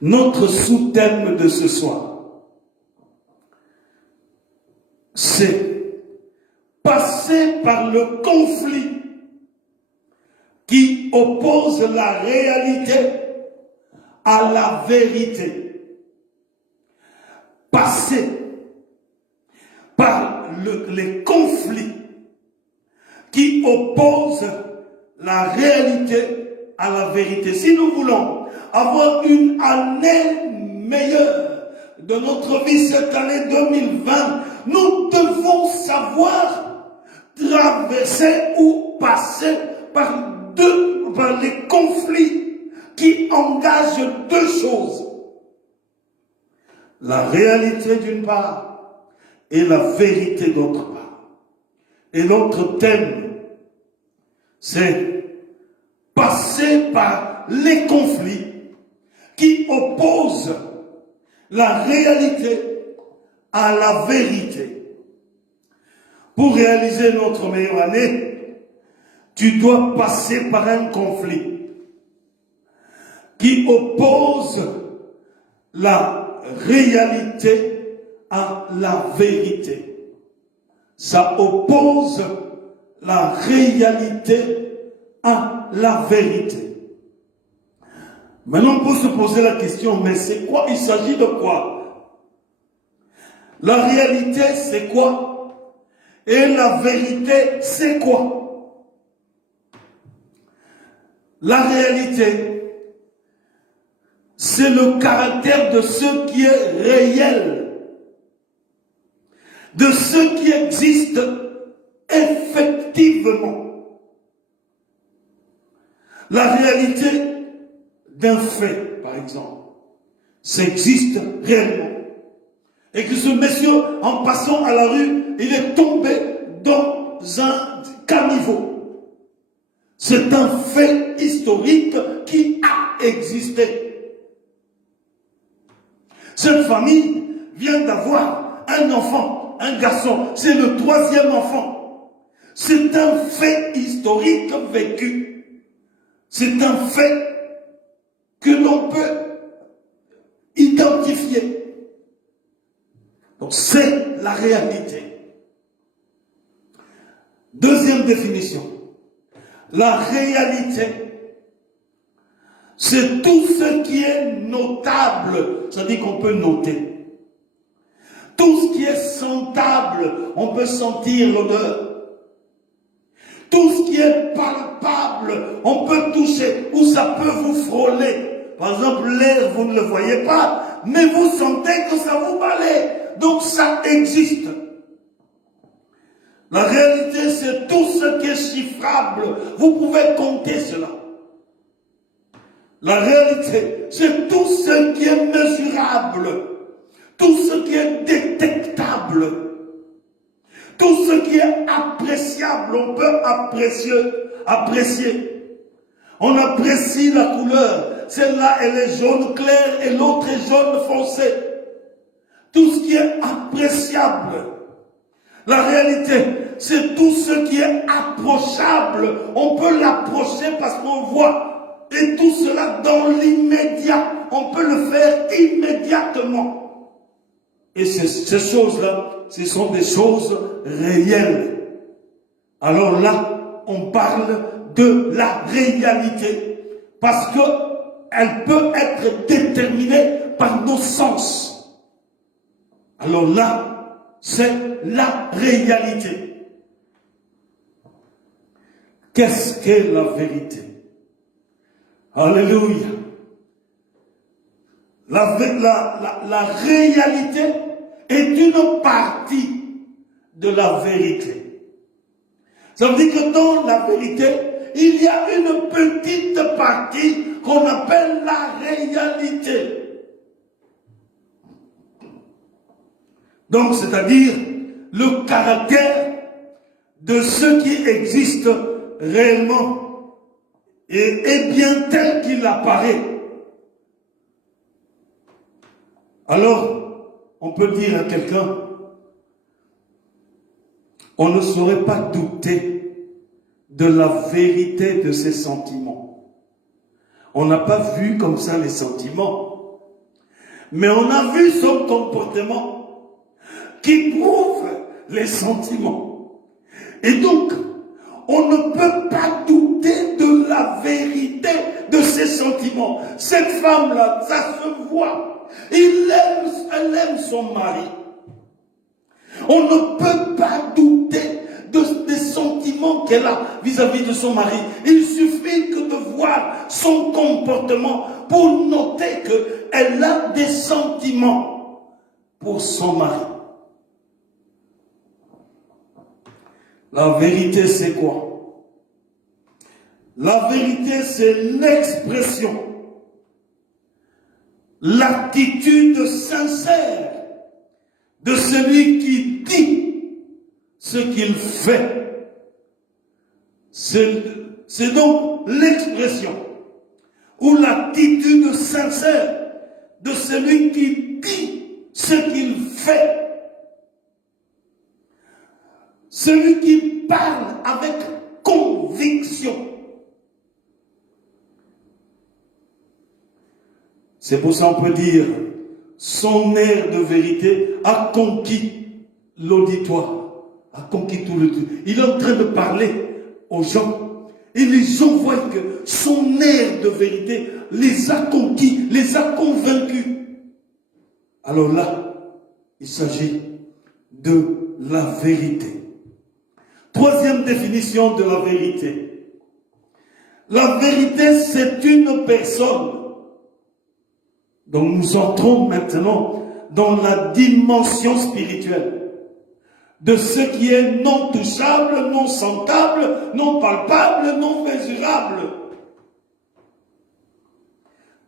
Notre sous-thème de ce soir, c'est passer par le conflit qui oppose la réalité à la vérité. Passer par les conflits qui opposent la réalité à la vérité. Si nous voulons avoir une année meilleure de notre vie cette année 2020, nous devons savoir traverser ou passer par les conflits qui engagent deux choses. La réalité d'une part et la vérité d'autre part. Et notre thème, c'est passer par les conflits qui opposent la réalité à la vérité. Pour réaliser notre meilleure année, tu dois passer par un conflit qui oppose la réalité à la vérité. Ça oppose la réalité à la vérité. Maintenant, on peut se poser la question, mais c'est quoi? Il s'agit de quoi? La réalité, c'est quoi? Et la vérité, c'est quoi? La réalité, c'est le caractère de ce qui est réel, de ce qui existe effectivement. La réalité d'un fait, par exemple, ça existe réellement. Et que ce monsieur, en passant à la rue, il est tombé dans un caniveau. C'est un fait historique qui a existé. Cette famille vient d'avoir un enfant, un garçon. C'est le 3e enfant. C'est un fait historique vécu. C'est un fait que l'on peut identifier. Donc c'est la réalité. Deuxième définition. La réalité, c'est tout ce qui est notable, c'est-à-dire qu'on peut noter. Tout ce qui est sentable, on peut sentir l'odeur. Tout ce qui est palpable, on peut toucher, ou ça peut vous frôler. Par exemple, l'air, vous ne le voyez pas, mais vous sentez que ça vous balaye. Donc ça existe. La réalité, c'est tout ce qui est chiffrable. Vous pouvez compter cela. La réalité, c'est tout ce qui est mesurable, tout ce qui est détectable, tout ce qui est appréciable. On peut apprécier. On apprécie la couleur. Celle-là, elle est jaune clair et l'autre est jaune foncé. Tout ce qui est appréciable. La réalité, c'est tout ce qui est approchable. On peut l'approcher parce qu'on voit. Et tout cela dans l'immédiat. On peut le faire immédiatement. Et ces choses-là, ce sont des choses réelles. Alors là, on parle de la réalité. Parce qu'elle peut être déterminée par nos sens. Alors là, c'est la réalité. Qu'est-ce qu'est la vérité? Alléluia. La réalité est une partie de la vérité. Ça veut dire que dans la vérité, il y a une petite partie qu'on appelle la réalité. Donc, c'est-à-dire le caractère de ce qui existe réellement et bien tel qu'il apparaît. Alors, on peut dire à quelqu'un, on ne saurait pas douter de la vérité de ses sentiments. On n'a pas vu comme ça les sentiments, mais on a vu son comportement qui prouve les sentiments. Et donc, on ne peut pas douter de la vérité de ses sentiments. Cette femme-là, ça se voit. Elle aime son mari. On ne peut pas douter des sentiments qu'elle a vis-à-vis de son mari. Il suffit que de voir son comportement pour noter qu'elle a des sentiments pour son mari. La vérité, c'est quoi? La vérité, c'est l'expression, l'attitude sincère de celui qui dit ce qu'il fait. C'est donc l'expression ou l'attitude sincère de celui qui dit ce qu'il fait. Celui qui parle avec conviction. C'est pour ça qu'on peut dire, son air de vérité a conquis l'auditoire, a conquis tout le truc. Il est en train de parler aux gens et les gens voient que son air de vérité les a conquis, les a convaincus. Alors là, il s'agit de la vérité. Troisième définition de la vérité. La vérité, c'est une personne. Donc nous entrons maintenant dans la dimension spirituelle de ce qui est non touchable, non sentable, non palpable, non mesurable.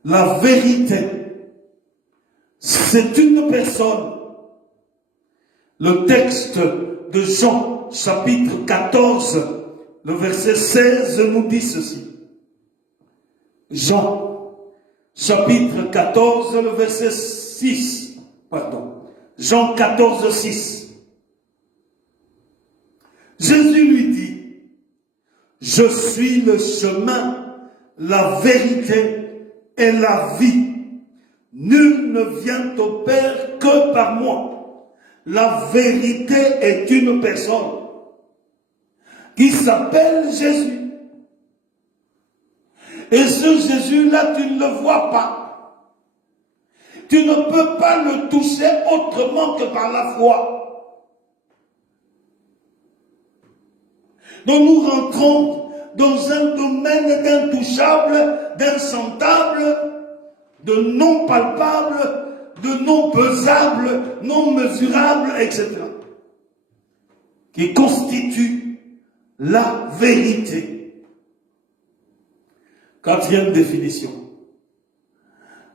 La vérité, c'est une personne. Le texte de Jean, chapitre 14, le verset 16 nous dit ceci. Jean, chapitre 14, le verset 6. Pardon. Jean 14, 6. Jésus lui dit, je suis le chemin, la vérité et la vie. Nul ne vient au Père que par moi. La vérité est une personne qui s'appelle Jésus. Et ce Jésus-là, tu ne le vois pas. Tu ne peux pas le toucher autrement que par la foi. Donc nous rentrons dans un domaine d'intouchable, d'insentable, de non palpable, de non pesable, non mesurable, etc. Qui constitue la vérité. Quatrième définition.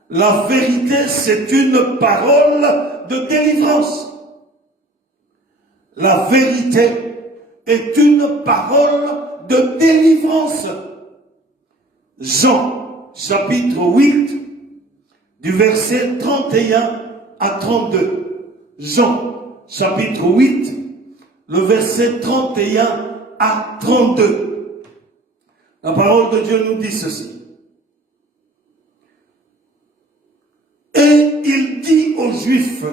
La vérité, c'est une parole de délivrance. La vérité est une parole de délivrance. Jean, chapitre 8, du verset 31 à 32. Jean, chapitre 8, le verset 31 à 32. La parole de Dieu nous dit ceci. Et il dit aux Juifs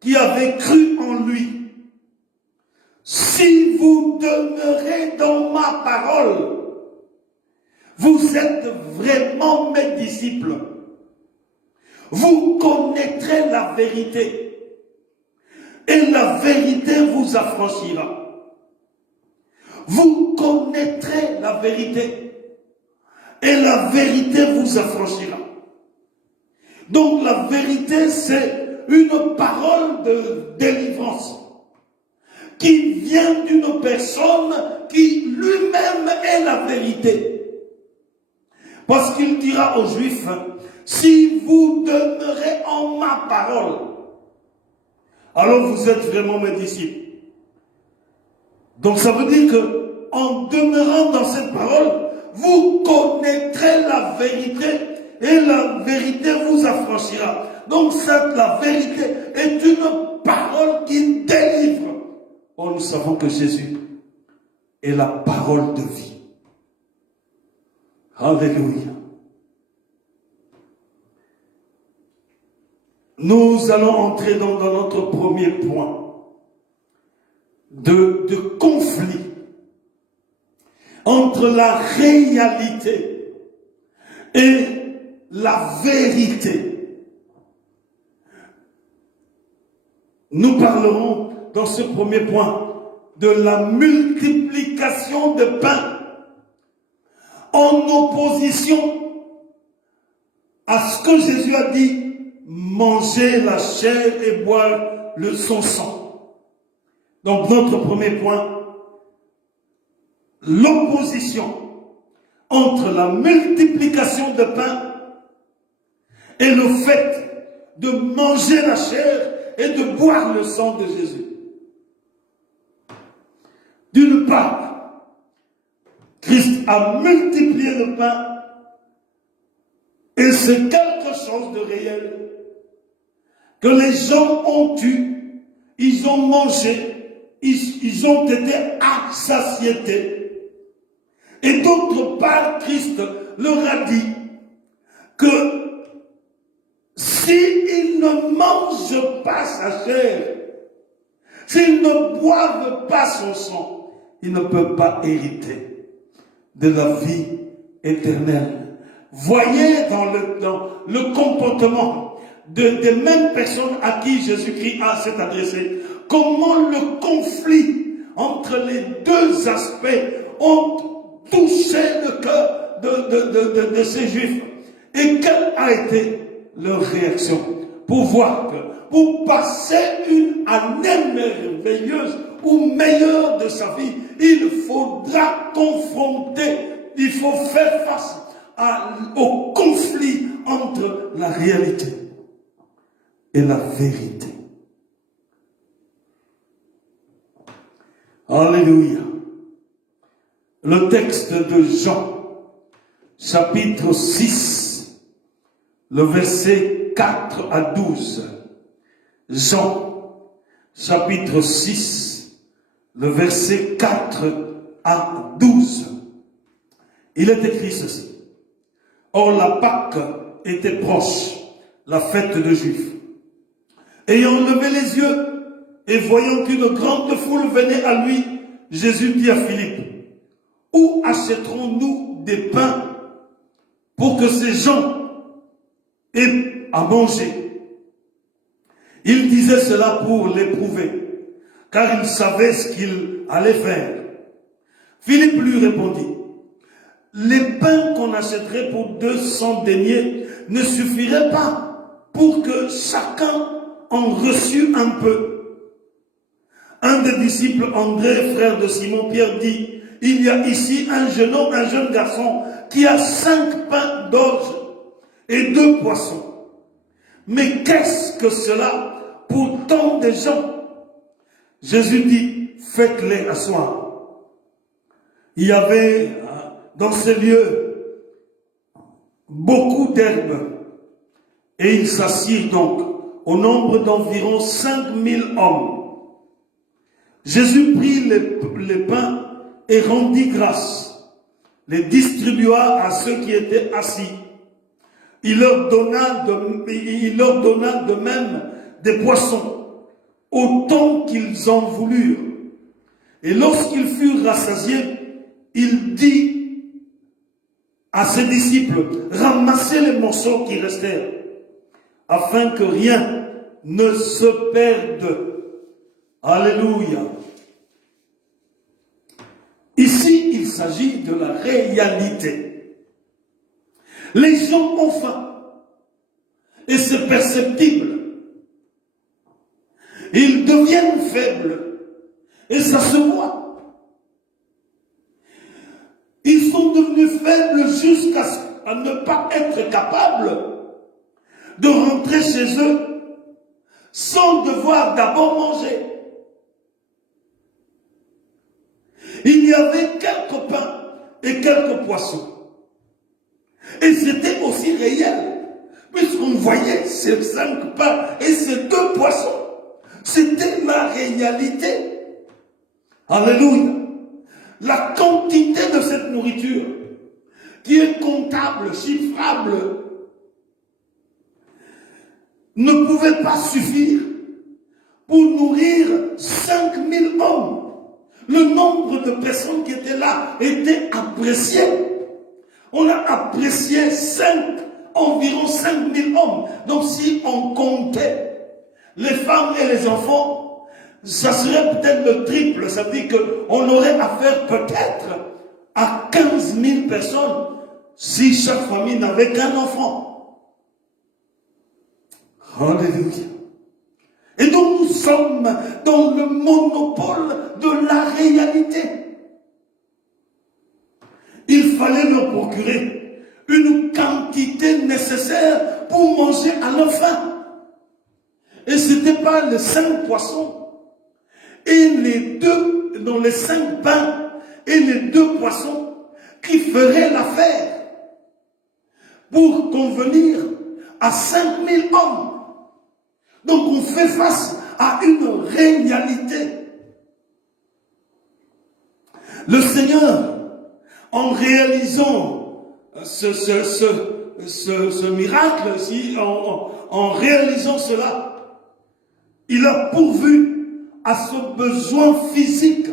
qui avaient cru en lui, si vous demeurez dans ma parole, vous êtes vraiment mes disciples. Vous connaîtrez la vérité et la vérité vous affranchira. Vous connaîtrez la vérité et la vérité vous affranchira. Donc la vérité, c'est une parole de délivrance qui vient d'une personne qui lui-même est la vérité. Parce qu'il dira aux Juifs, si vous demeurez en ma parole, alors vous êtes vraiment mes disciples. Donc ça veut dire que en demeurant dans cette parole, vous connaîtrez la vérité et la vérité vous affranchira. Donc la vérité est une parole qui délivre. Or nous savons que Jésus est la parole de vie. Alléluia. Nous allons entrer dans notre premier point de conflit entre la réalité et la vérité. Nous parlerons dans ce premier point de la multiplication de pain en opposition à ce que Jésus a dit, manger la chair et boire son sang. Donc notre premier point, l'opposition entre la multiplication de pain et le fait de manger la chair et de boire le sang de Jésus. D'une part, Christ a multiplié le pain et c'est quelque chose de réel que les gens ont eu, ils ont mangé, ils ont été à satiété. Et d'autre part, Christ leur a dit que s'ils ne mangent pas sa chair, s'ils ne boivent pas son sang, ils ne peuvent pas hériter de la vie éternelle. Voyez dans le comportement des mêmes personnes à qui Jésus-Christ s'est adressé, comment le conflit entre les deux aspects ont touché le cœur de ces Juifs. Et quelle a été leur réaction? Pour voir que pour passer une année merveilleuse ou meilleure de sa vie, il faudra confronter, il faut faire face au conflit entre la réalité et la vérité. Alléluia. Le texte de Jean, chapitre 6, le verset 4 à 12. Jean, chapitre 6, le verset 4 à 12. Il est écrit ceci. Or la Pâque était proche, la fête de Juifs. Ayant levé les yeux et voyant qu'une grande foule venait à lui, Jésus dit à Philippe, où achèterons-nous des pains pour que ces gens aient à manger? Il disait cela pour l'éprouver, car il savait ce qu'il allait faire. Philippe lui répondit, les pains qu'on achèterait pour 200 deniers ne suffiraient pas pour que chacun en reçût un peu. Un des disciples, André, frère de Simon-Pierre, dit, il y a ici un jeune homme, un jeune garçon, qui a 5 pains d'orge et 2 poissons. Mais qu'est-ce que cela pour tant de gens? Jésus dit, faites-les asseoir. Il y avait dans ces lieux beaucoup d'herbes et ils s'assirent donc au nombre d'environ 5000 hommes. Jésus prit les pains et rendit grâce, les distribua à ceux qui étaient assis. Il leur donna de même des poissons, autant qu'ils en voulurent. Et lorsqu'ils furent rassasiés, il dit à ses disciples, ramassez les morceaux qui restèrent, afin que rien ne se perde. Alléluia. Ici, il s'agit de la réalité. Les gens ont faim. Et c'est perceptible. Ils deviennent faibles. Et ça se voit. Ils sont devenus faibles jusqu'à ne pas être capables de rentrer chez eux sans devoir d'abord manger. Il y avait quelques pains et quelques poissons. Et c'était aussi réel, puisqu'on voyait ces 5 pains et ces 2 poissons. C'était la réalité. Alléluia. La quantité de cette nourriture, qui est comptable, chiffrable, ne pouvait pas suffire pour nourrir 5000 hommes. Le nombre de personnes qui étaient là était apprécié. On a apprécié environ 5000 hommes. Donc si on comptait les femmes et les enfants, ça serait peut-être le triple. Ça veut dire qu'on aurait affaire peut-être à 15 000 personnes si chaque famille n'avait qu'un enfant. Alléluia. Et donc nous sommes dans le monopole de la réalité. Il fallait leur procurer une quantité nécessaire pour manger à leur faim. Et ce n'était pas les 5 poissons et les 5 pains et les 2 poissons. qui ferait l'affaire pour convenir à 5000 hommes. Donc on fait face à une réalité. Le Seigneur, en réalisant ce miracle, en réalisant cela, il a pourvu à ce besoin physique.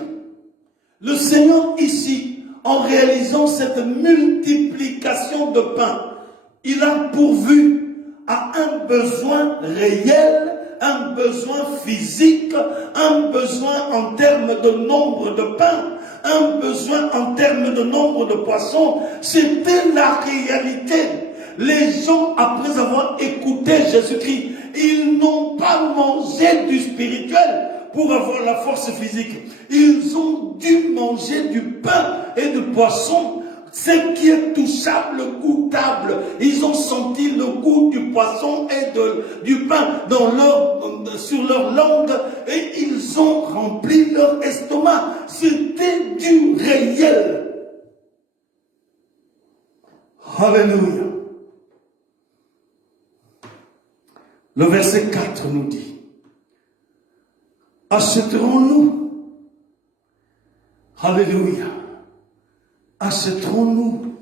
Le Seigneur ici, en réalisant cette multiplication de pain, il a pourvu à un besoin réel, un besoin physique, un besoin en termes de nombre de pains, un besoin en termes de nombre de poissons. C'était la réalité. Les gens, après avoir écouté Jésus-Christ, ils n'ont pas mangé du spirituel pour avoir la force physique. Ils ont dû manger du pain et du poisson, ce qui est touchable, goûtable. Ils ont senti le goût du poisson et du pain sur leur langue et ils ont rempli leur estomac. C'était du réel. Alléluia. Le verset 4 nous dit: achèterons-nous? Alléluia. Achèterons-nous?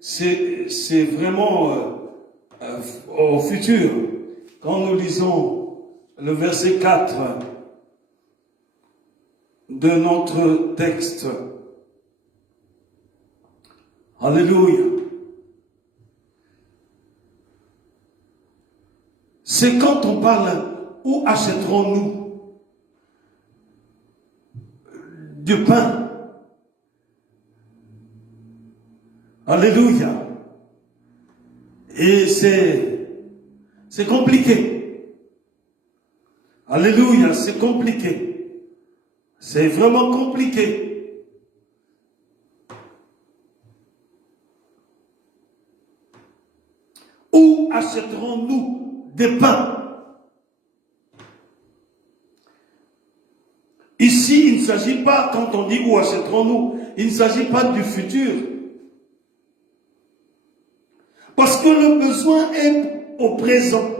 C'est vraiment au futur. Quand nous lisons le verset 4 de notre texte. Alléluia. C'est quand on parle, où achèterons-nous du pain? Alléluia. Et c'est compliqué. Alléluia, c'est compliqué. C'est vraiment compliqué. Où achèterons-nous des pains? Ici, il ne s'agit pas, quand on dit où achèterons-nous, il ne s'agit pas du futur. Parce que le besoin est au présent.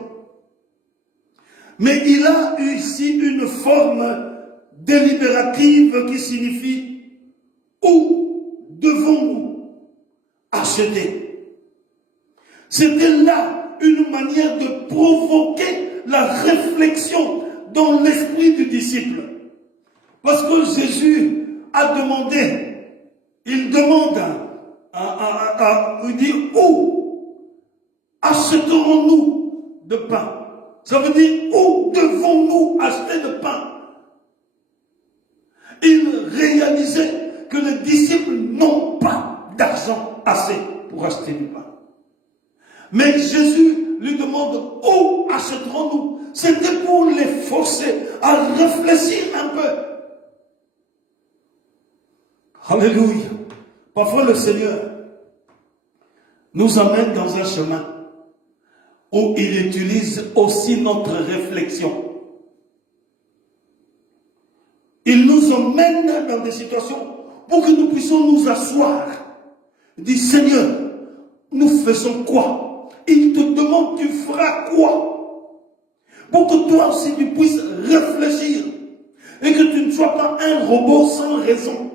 Mais il a ici une forme délibérative qui signifie où devons-nous acheter. C'était là une manière de provoquer la réflexion dans l'esprit du disciple. Parce que Jésus a demandé, il demande il dit où achèterons-nous de pain? Ça veut dire où devons-nous acheter de pain? Il réalisait que les disciples n'ont pas d'argent assez pour acheter du pain. Mais Jésus lui demande où achèterons-nous? C'était pour les forcer à réfléchir un peu. Alléluia. Parfois le Seigneur nous amène dans un chemin où il utilise aussi notre réflexion. Il nous emmène dans des situations pour que nous puissions nous asseoir. Il dit: Seigneur, nous faisons quoi? Il te demande: tu feras quoi? Pour que toi aussi tu puisses réfléchir et que tu ne sois pas un robot sans raison.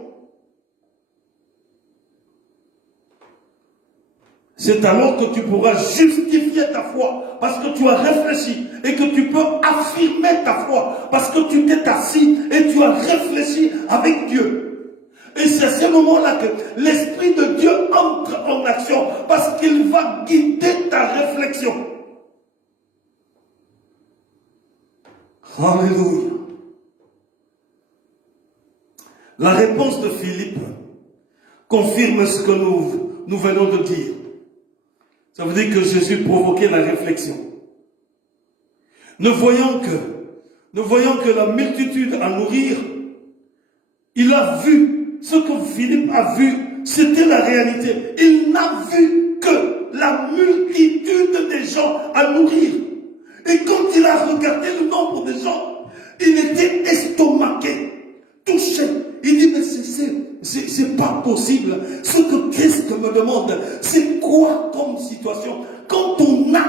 C'est alors que tu pourras justifier ta foi, parce que tu as réfléchi, et que tu peux affirmer ta foi, parce que tu t'es assis et tu as réfléchi avec Dieu. Et c'est à ce moment-là que l'Esprit de Dieu entre en action, parce qu'il va guider ta réflexion. Alléluia. La réponse de Philippe confirme ce que nous venons de dire. Ça veut dire que Jésus provoquait la réflexion. Ne voyant que la multitude à nourrir, il a vu ce que Philippe a vu, c'était la réalité. Il n'a vu que la multitude des gens à nourrir. Et quand il a regardé le nombre de gens, il était estomaqué, touché. Il dit: mais c'est pas possible. Ce que Christ me demande, c'est quoi comme situation? Quand on a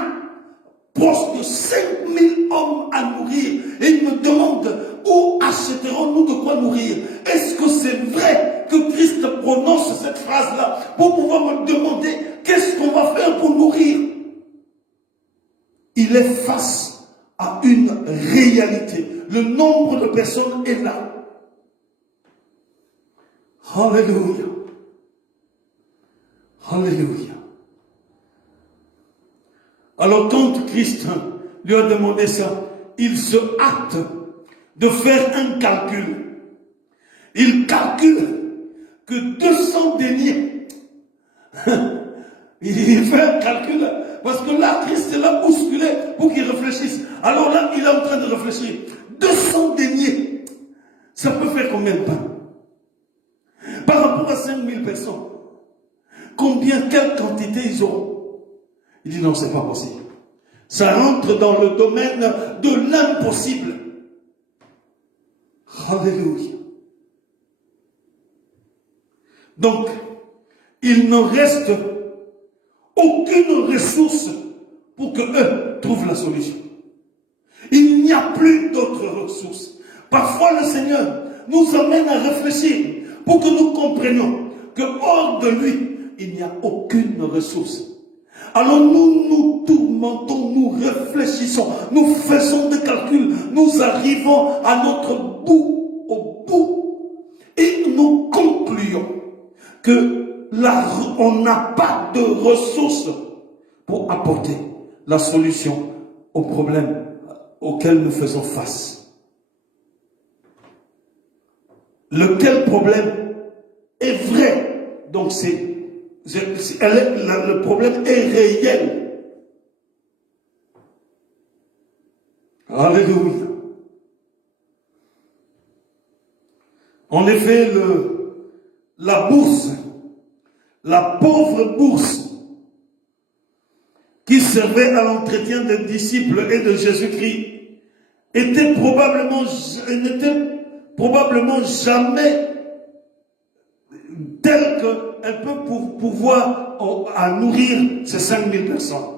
proche de 5000 hommes à nourrir, et il me demande, où achèterons-nous de quoi nourrir? Est-ce que c'est vrai que Christ prononce cette phrase-là pour pouvoir me demander qu'est-ce qu'on va faire pour nourrir? Il est face à une réalité. Le nombre de personnes est là. Alléluia. Alléluia. Alors quand Christ lui a demandé ça, il se hâte de faire un calcul. Il calcule que 200 deniers. Il fait un calcul parce que là, Christ l'a bousculé pour qu'il réfléchisse. Alors là, il est en train de réfléchir. 200 deniers, ça peut faire combien de pain? Par rapport à 5000 personnes, quelle quantité ils auront? Il dit non, c'est pas possible. Ça rentre dans le domaine de l'impossible. Alléluia. Donc, il ne reste aucune ressource pour que eux trouvent la solution. Il n'y a plus d'autres ressources. Parfois, le Seigneur nous amène à réfléchir pour que nous comprenions que hors de lui, il n'y a aucune ressource. Alors nous tourmentons, nous réfléchissons, nous faisons des calculs, nous arrivons à notre bout, au bout, et nous concluons que là, on n'a pas de ressources pour apporter la solution aux problèmes auxquels nous faisons face. Lequel problème est vrai, donc le problème est réel. Alléluia. En effet, la bourse, la pauvre bourse qui servait à l'entretien des disciples et de Jésus-Christ n'était probablement jamais tel qu'un peu pour pouvoir nourrir ces 5000 personnes.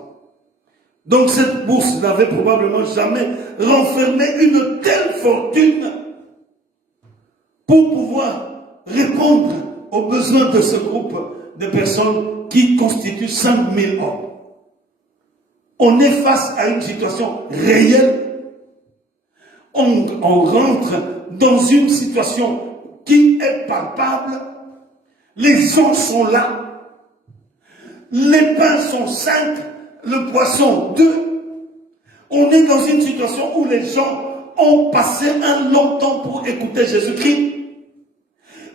Donc cette bourse n'avait probablement jamais renfermé une telle fortune pour pouvoir répondre aux besoins de ce groupe de personnes qui constituent 5000 hommes. On est face à une situation réelle. On rentre dans une situation qui est palpable. Les gens sont là. Les pains sont 5, le poisson 2. On est dans une situation où les gens ont passé un long temps pour écouter Jésus-Christ.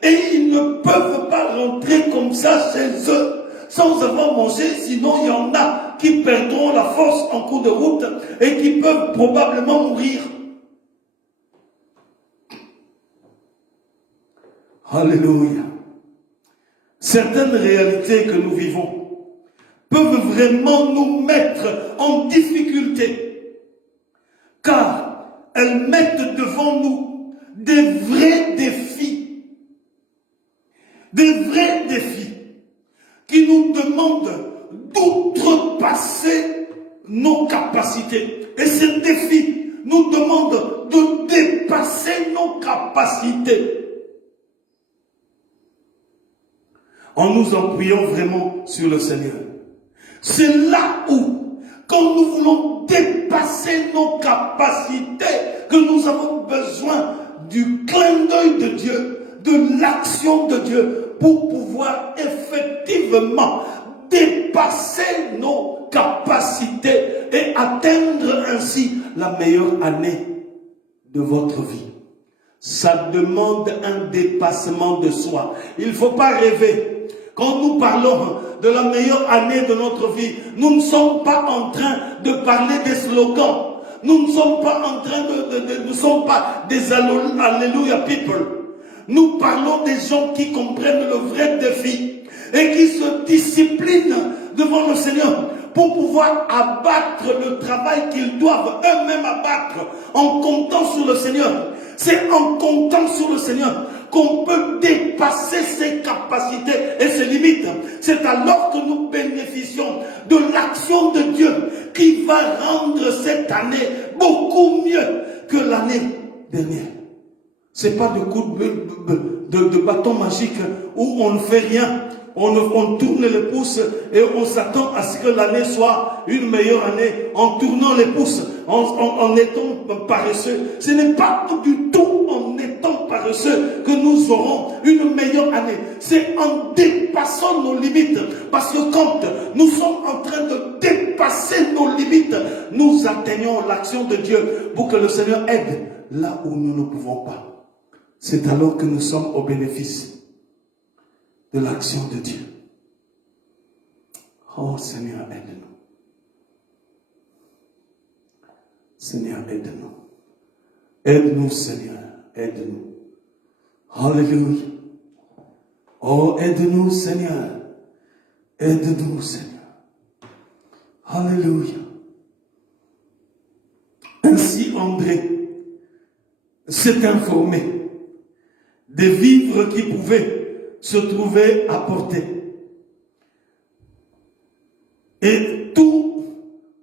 Et ils ne peuvent pas rentrer comme ça chez eux sans avoir mangé, sinon il y en a qui perdront la force en cours de route et qui peuvent probablement mourir. Alléluia. Certaines réalités que nous vivons peuvent vraiment nous mettre en difficulté, car elles mettent devant nous des vrais défis qui nous demandent d'outrepasser nos capacités. Et ces défis nous demandent de dépasser nos capacités. En nous appuyant vraiment sur le Seigneur. C'est là où, quand nous voulons dépasser nos capacités, que nous avons besoin du clin d'œil de Dieu, de l'action de Dieu, pour pouvoir effectivement dépasser nos capacités et atteindre ainsi la meilleure année de votre vie. Ça demande un dépassement de soi. Il ne faut pas rêver. Quand nous parlons de la meilleure année de notre vie, nous ne sommes pas en train de parler des slogans. Nous ne sommes pas en train nous ne sommes pas des Alléluia people. Nous parlons des gens qui comprennent le vrai défi et qui se disciplinent devant le Seigneur pour pouvoir abattre le travail qu'ils doivent eux-mêmes abattre en comptant sur le Seigneur. C'est en comptant sur le Seigneur qu'on peut dépasser ses capacités et ses limites. C'est alors que nous bénéficions de l'action de Dieu qui va rendre cette année beaucoup mieux que l'année dernière. C'est pas de coup de bâton magique où on ne fait rien. On tourne les pouces et on s'attend à ce que l'année soit une meilleure année en tournant les pouces, en étant paresseux. Ce n'est pas du tout en étant paresseux que nous aurons une meilleure année. C'est en dépassant nos limites. Parce que quand nous sommes en train de dépasser nos limites, nous atteignons l'action de Dieu pour que le Seigneur aide là où nous ne pouvons pas. C'est alors que nous sommes au bénéfice de l'action de Dieu. Oh Seigneur, aide-nous. Seigneur, aide-nous. Aide-nous, Seigneur, aide-nous. Alléluia. Oh, aide-nous, Seigneur. Aide-nous, Seigneur. Alléluia. Ainsi, André s'est informé des vivres qui pouvaient se trouver à portée. Et tout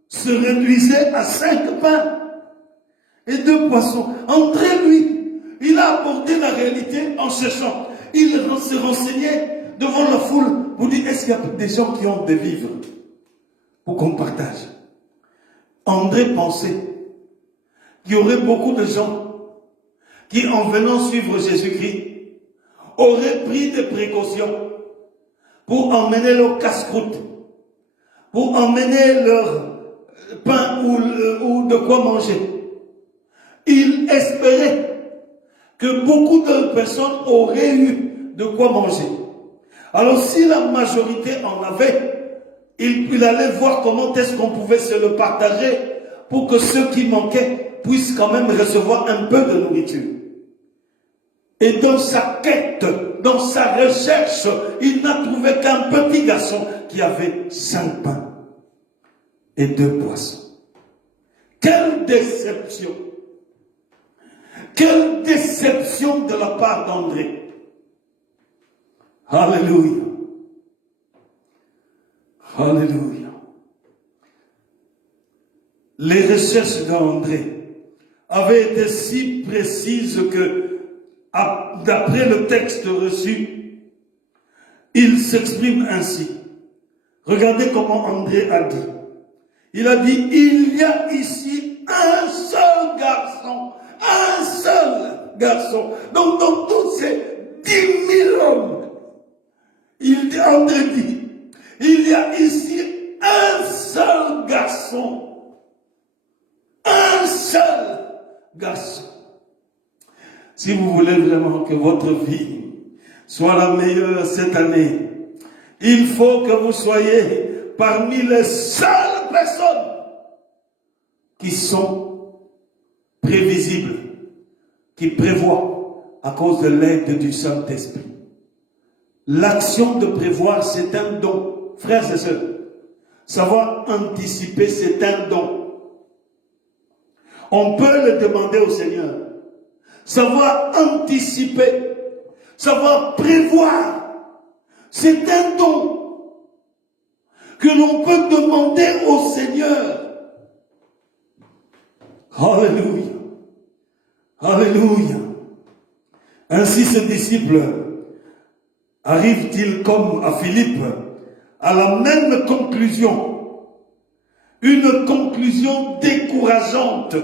se réduisait à 5 pains et 2 poissons. André, lui, il a abordé la réalité en cherchant. Il se renseignait devant la foule pour dire, est-ce qu'il y a des gens qui ont des vivres pour qu'on partage? André pensait qu'il y aurait beaucoup de gens qui, en venant suivre Jésus-Christ, auraient pris des précautions pour emmener leur casse-croûte, pour emmener leur pain ou de quoi manger. Il espérait que beaucoup de personnes auraient eu de quoi manger. Alors si la majorité en avait, il allait voir comment est-ce qu'on pouvait se le partager pour que ceux qui manquaient puissent quand même recevoir un peu de nourriture. Et dans sa quête, dans sa recherche, il n'a trouvé qu'un petit garçon qui avait 5 pains et 2 poissons. Quelle déception! Quelle déception de la part d'André! Alléluia! Alléluia! Les recherches d'André avaient été si précises que d'après le texte reçu, il s'exprime ainsi. Regardez comment André a dit. Il a dit, il y a ici un seul garçon. Un seul garçon. Donc dans tous ces 10 000 hommes, André dit, il y a ici un seul garçon. Un seul garçon. Si vous voulez vraiment que votre vie soit la meilleure cette année, il faut que vous soyez parmi les seules personnes qui sont prévisibles, qui prévoient à cause de l'aide du Saint-Esprit. L'action de prévoir, c'est un don. Frères et sœurs, savoir anticiper, c'est un don. On peut le demander au Seigneur. Savoir anticiper, savoir prévoir, c'est un don que l'on peut demander au Seigneur. Alléluia. Alléluia. Ainsi ce disciple arrive-t-il comme à Philippe à la même conclusion, une conclusion décourageante,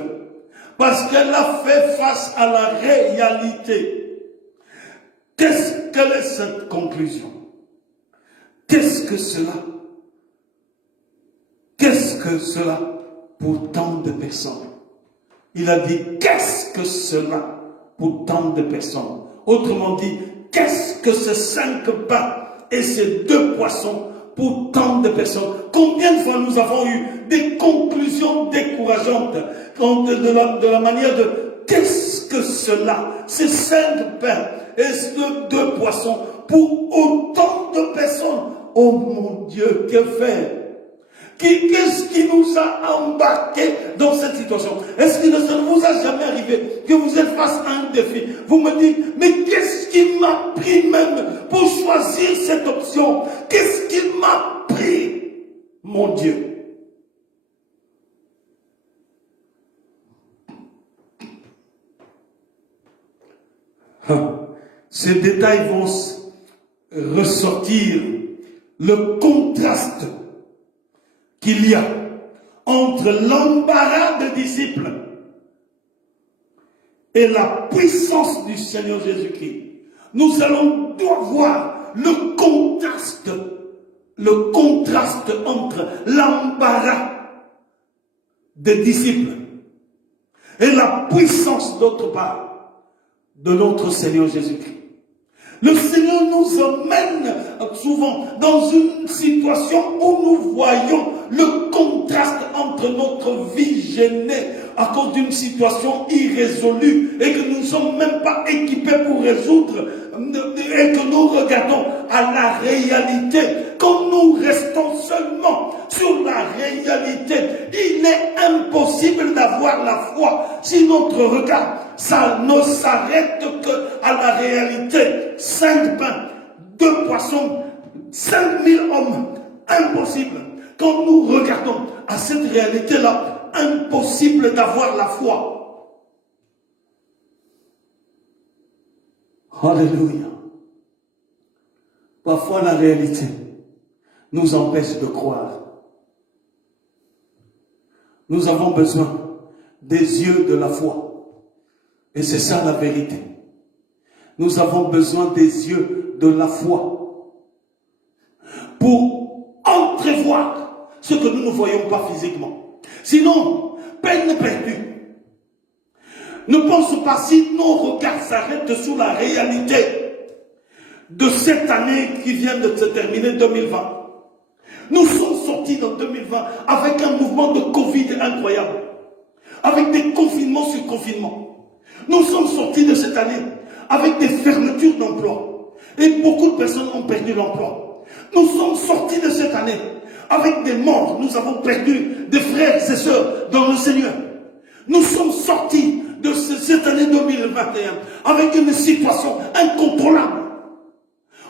parce qu'elle a fait face à la réalité. Quelle est cette conclusion? Qu'est-ce que cela? Qu'est-ce que cela pour tant de personnes? Il a dit, qu'est-ce que cela pour tant de personnes? Autrement dit, qu'est-ce que ces 5 pains et ces 2 poissons pour tant de personnes? Combien de fois nous avons eu des conclusions décourageantes de la manière de qu'est-ce que cela? Ces 5 pains et ces 2 poissons pour autant de personnes. Oh mon Dieu, que faire? Qu'est-ce qui nous a embarqués dans cette situation? Est-ce que ça ne vous a jamais arrivé que vous êtes face à un défi? Vous me dites, mais qu'est-ce qui m'a pris même pour choisir cette option? Qu'est-ce qui m'a pris, mon Dieu? Ces détails vont ressortir le contraste qu'il y a entre l'embarras des disciples et la puissance du Seigneur Jésus-Christ. Nous allons voir le contraste entre l'embarras des disciples et la puissance d'autre part de notre Seigneur Jésus-Christ. Le Seigneur nous emmène souvent dans une situation où nous voyons le contraste entre notre vie gênée à cause d'une situation irrésolue et que nous ne sommes même pas équipés pour résoudre et que nous regardons à la réalité. Quand nous restons seulement sur la réalité, il est impossible d'avoir la foi si notre regard ça ne s'arrête qu'à la réalité. 5 pains, 2 poissons, 5000 hommes. Impossible. Quand nous regardons à cette réalité-là, impossible d'avoir la foi. Alléluia. Parfois la réalité nous empêche de croire. Nous avons besoin des yeux de la foi. Et c'est ça la vérité. Nous avons besoin des yeux de la foi pour entrevoir ce que nous ne voyons pas physiquement. Sinon, peine perdue. Ne pense pas si nos regards s'arrêtent sur la réalité de cette année qui vient de se terminer, 2020. Nous sommes sortis dans 2020 avec un mouvement de Covid incroyable, avec des confinements sur confinements. Nous sommes sortis de cette année avec des fermetures d'emplois et beaucoup de personnes ont perdu l'emploi. Nous sommes sortis de cette année avec des morts. Nous avons perdu des frères et sœurs dans le Seigneur. Nous sommes sortis de cette année 2021 avec une situation incontrôlable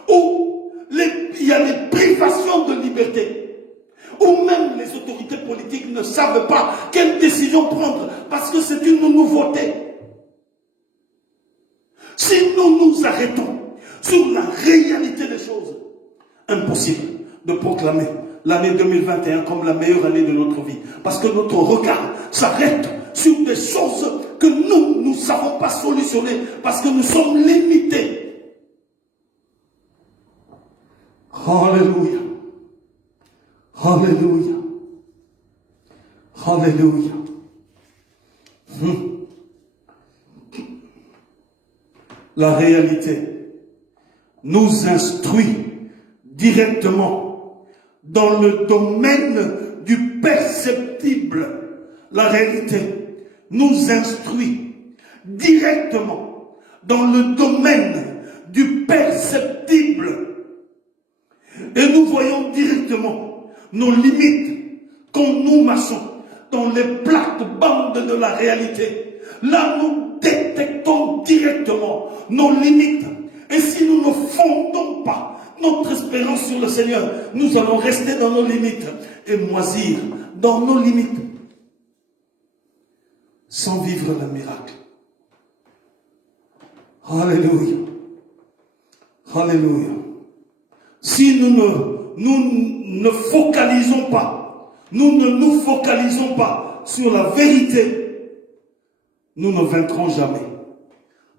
où il y a des privations de liberté, où même les autorités politiques ne savent pas quelle décision prendre parce que c'est une nouveauté. Si nous nous arrêtons sur la réalité des choses, impossible de proclamer l'année 2021 comme la meilleure année de notre vie. Parce que notre regard s'arrête sur des choses que nous ne savons pas solutionner. Parce que nous sommes limités. Alléluia. Alléluia. Alléluia. La réalité nous instruit directement dans le domaine du perceptible. La réalité nous instruit directement dans le domaine du perceptible. Et nous voyons directement nos limites quand nous marchons dans les plates-bandes de la réalité. Là, nous détectons directement nos limites. Et si nous ne fondons pas notre espérance sur le Seigneur, nous allons rester dans nos limites et moisir dans nos limites sans vivre le miracle. Alléluia. Alléluia. Si nous ne focalisons pas, nous ne nous focalisons pas sur la vérité, nous ne vaincrons jamais.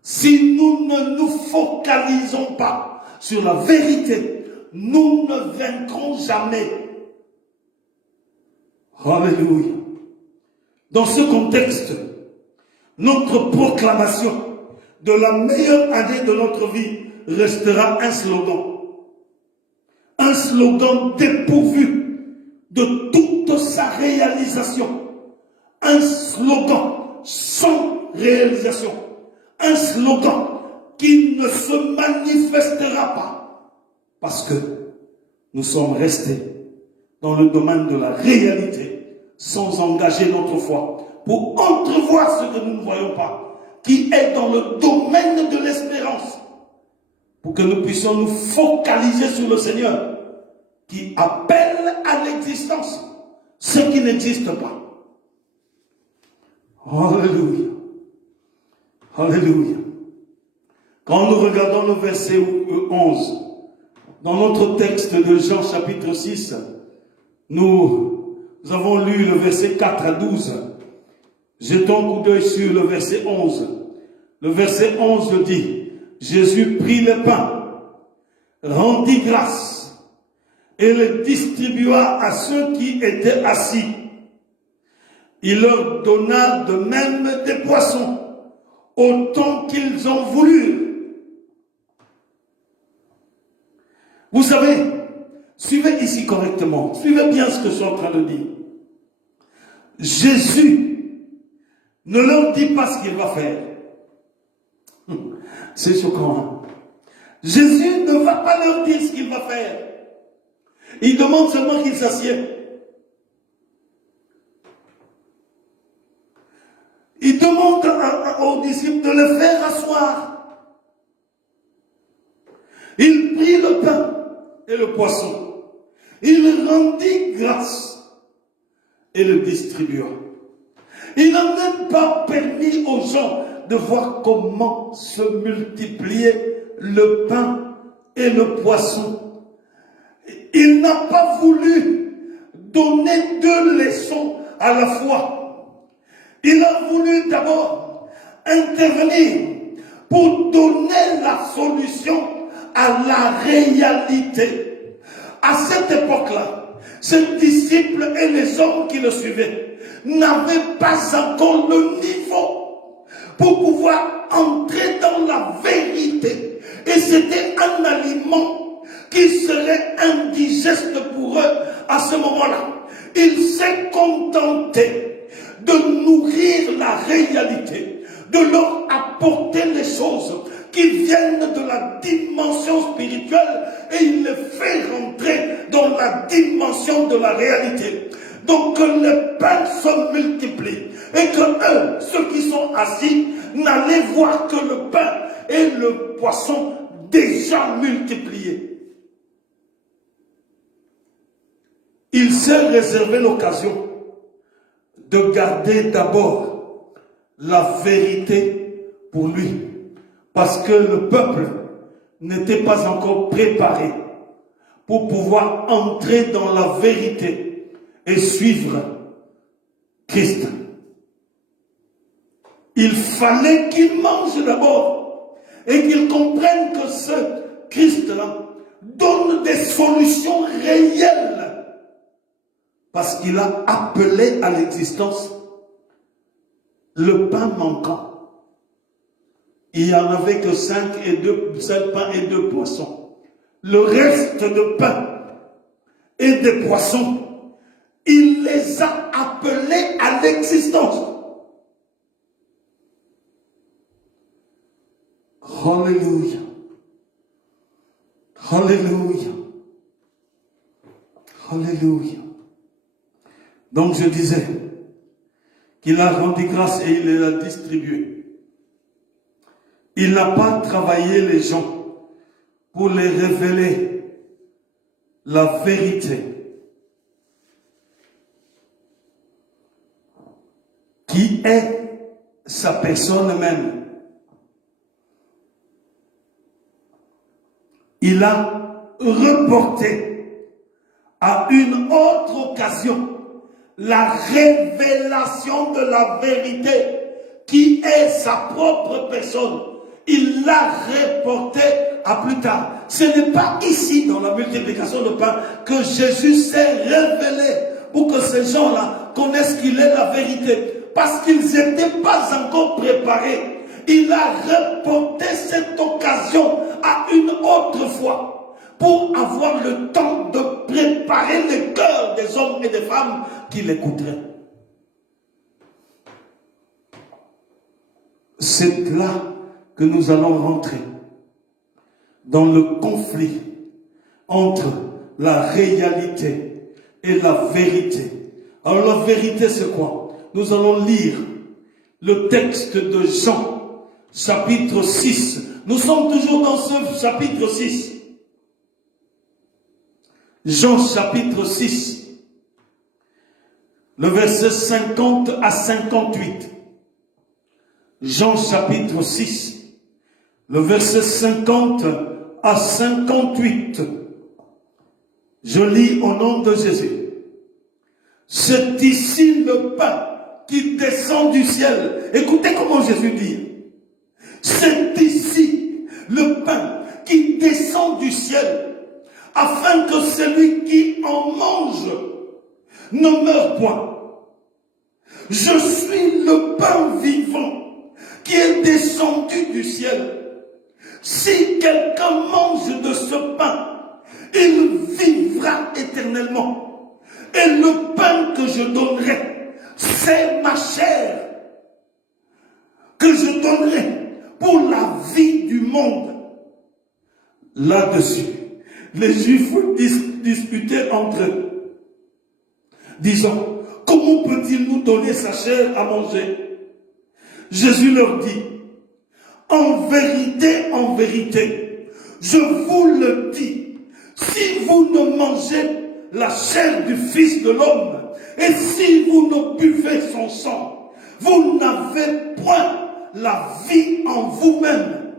Si nous ne nous focalisons pas sur la vérité, nous ne vaincrons jamais. Alléluia. Dans ce contexte, notre proclamation de la meilleure année de notre vie restera un slogan. Un slogan dépourvu de toute sa réalisation. Un slogan sans réalisation. Un slogan qui ne se manifestera pas parce que nous sommes restés dans le domaine de la réalité, sans engager notre foi, pour entrevoir ce que nous ne voyons pas, qui est dans le domaine de l'espérance, pour que nous puissions nous focaliser sur le Seigneur, qui appelle à l'existence ce qui n'existe pas. Alléluia. Alléluia. Quand nous regardons le verset 11, dans notre texte de Jean chapitre 6, nous avons lu le verset 4 à 12. Jetons un coup d'œil sur le verset 11. Le verset 11 dit, Jésus prit le pain, rendit grâce et le distribua à ceux qui étaient assis. Il leur donna de même des poissons, autant qu'ils en voulurent. Vous savez, suivez ici correctement, suivez bien ce que je suis en train de dire. Jésus ne leur dit pas ce qu'il va faire. C'est choquant. Hein? Jésus ne va pas leur dire ce qu'il va faire. Il demande seulement qu'ils s'assiedent. Il demande aux disciples de le faire asseoir. Il prit le pain et le poisson. Il rendit grâce et le distribua. Il n'a même pas permis aux gens de voir comment se multipliait le pain et le poisson. Il n'a pas voulu donner deux leçons à la fois. Il a voulu d'abord intervenir pour donner la solution à la réalité. À cette époque-là, ses disciples et les hommes qui le suivaient n'avaient pas encore le niveau pour pouvoir entrer dans la vérité. Et c'était un aliment qui serait indigeste pour eux à ce moment-là. Il s'est contenté de nourrir la réalité, de leur apporter les choses qui viennent de la dimension spirituelle et il les fait rentrer dans la dimension de la réalité. Donc que les pains se multiplient et que eux, ceux qui sont assis, n'allaient voir que le pain et le poisson déjà multipliés. Il s'est réservé l'occasion de garder d'abord la vérité pour lui. Parce que le peuple n'était pas encore préparé pour pouvoir entrer dans la vérité et suivre Christ. Il fallait qu'il mange d'abord et qu'il comprenne que ce Christ-là donne des solutions réelles. Parce qu'il a appelé à l'existence le pain manquant. Il n'y en avait que 5 pains et 2 poissons. Le reste de pain et de poissons, il les a appelés à l'existence. Alléluia. Alléluia. Alléluia. Donc je disais qu'il a rendu grâce et il les a distribués. Il n'a pas travaillé les gens pour les révéler la vérité qui est sa personne même. Il a reporté à une autre occasion la révélation de la vérité qui est sa propre personne. Il l'a reporté à plus tard. Ce n'est pas ici dans la multiplication de pain que Jésus s'est révélé pour que ces gens-là connaissent qu'il est la vérité. Parce qu'ils n'étaient pas encore préparés. Il a reporté cette occasion à une autre fois pour avoir le temps de préparer les cœurs des hommes et des femmes qui l'écouteraient. C'est là que nous allons rentrer dans le conflit entre la réalité et la vérité. Alors la vérité c'est quoi? Nous allons lire le texte de Jean, chapitre 6. Nous sommes toujours dans ce chapitre 6. Jean chapitre 6, le verset 50 à 58. Jean chapitre 6, le verset 50 à 58. Je lis au nom de Jésus. C'est ici le pain qui descend du ciel. Écoutez comment Jésus dit. C'est ici le pain qui descend du ciel, afin que celui qui en mange ne meure point. Je suis le pain vivant qui est descendu du ciel. Si quelqu'un mange de ce pain, il vivra éternellement. Et le pain que je donnerai, c'est ma chair que je donnerai pour la vie du monde. Là-dessus, les Juifs disputaient entre eux, disant, comment peut-il nous donner sa chair à manger? Jésus leur dit, en vérité, je vous le dis, si vous ne mangez la chair du Fils de l'homme, et si vous ne buvez son sang, vous n'avez point la vie en vous-même.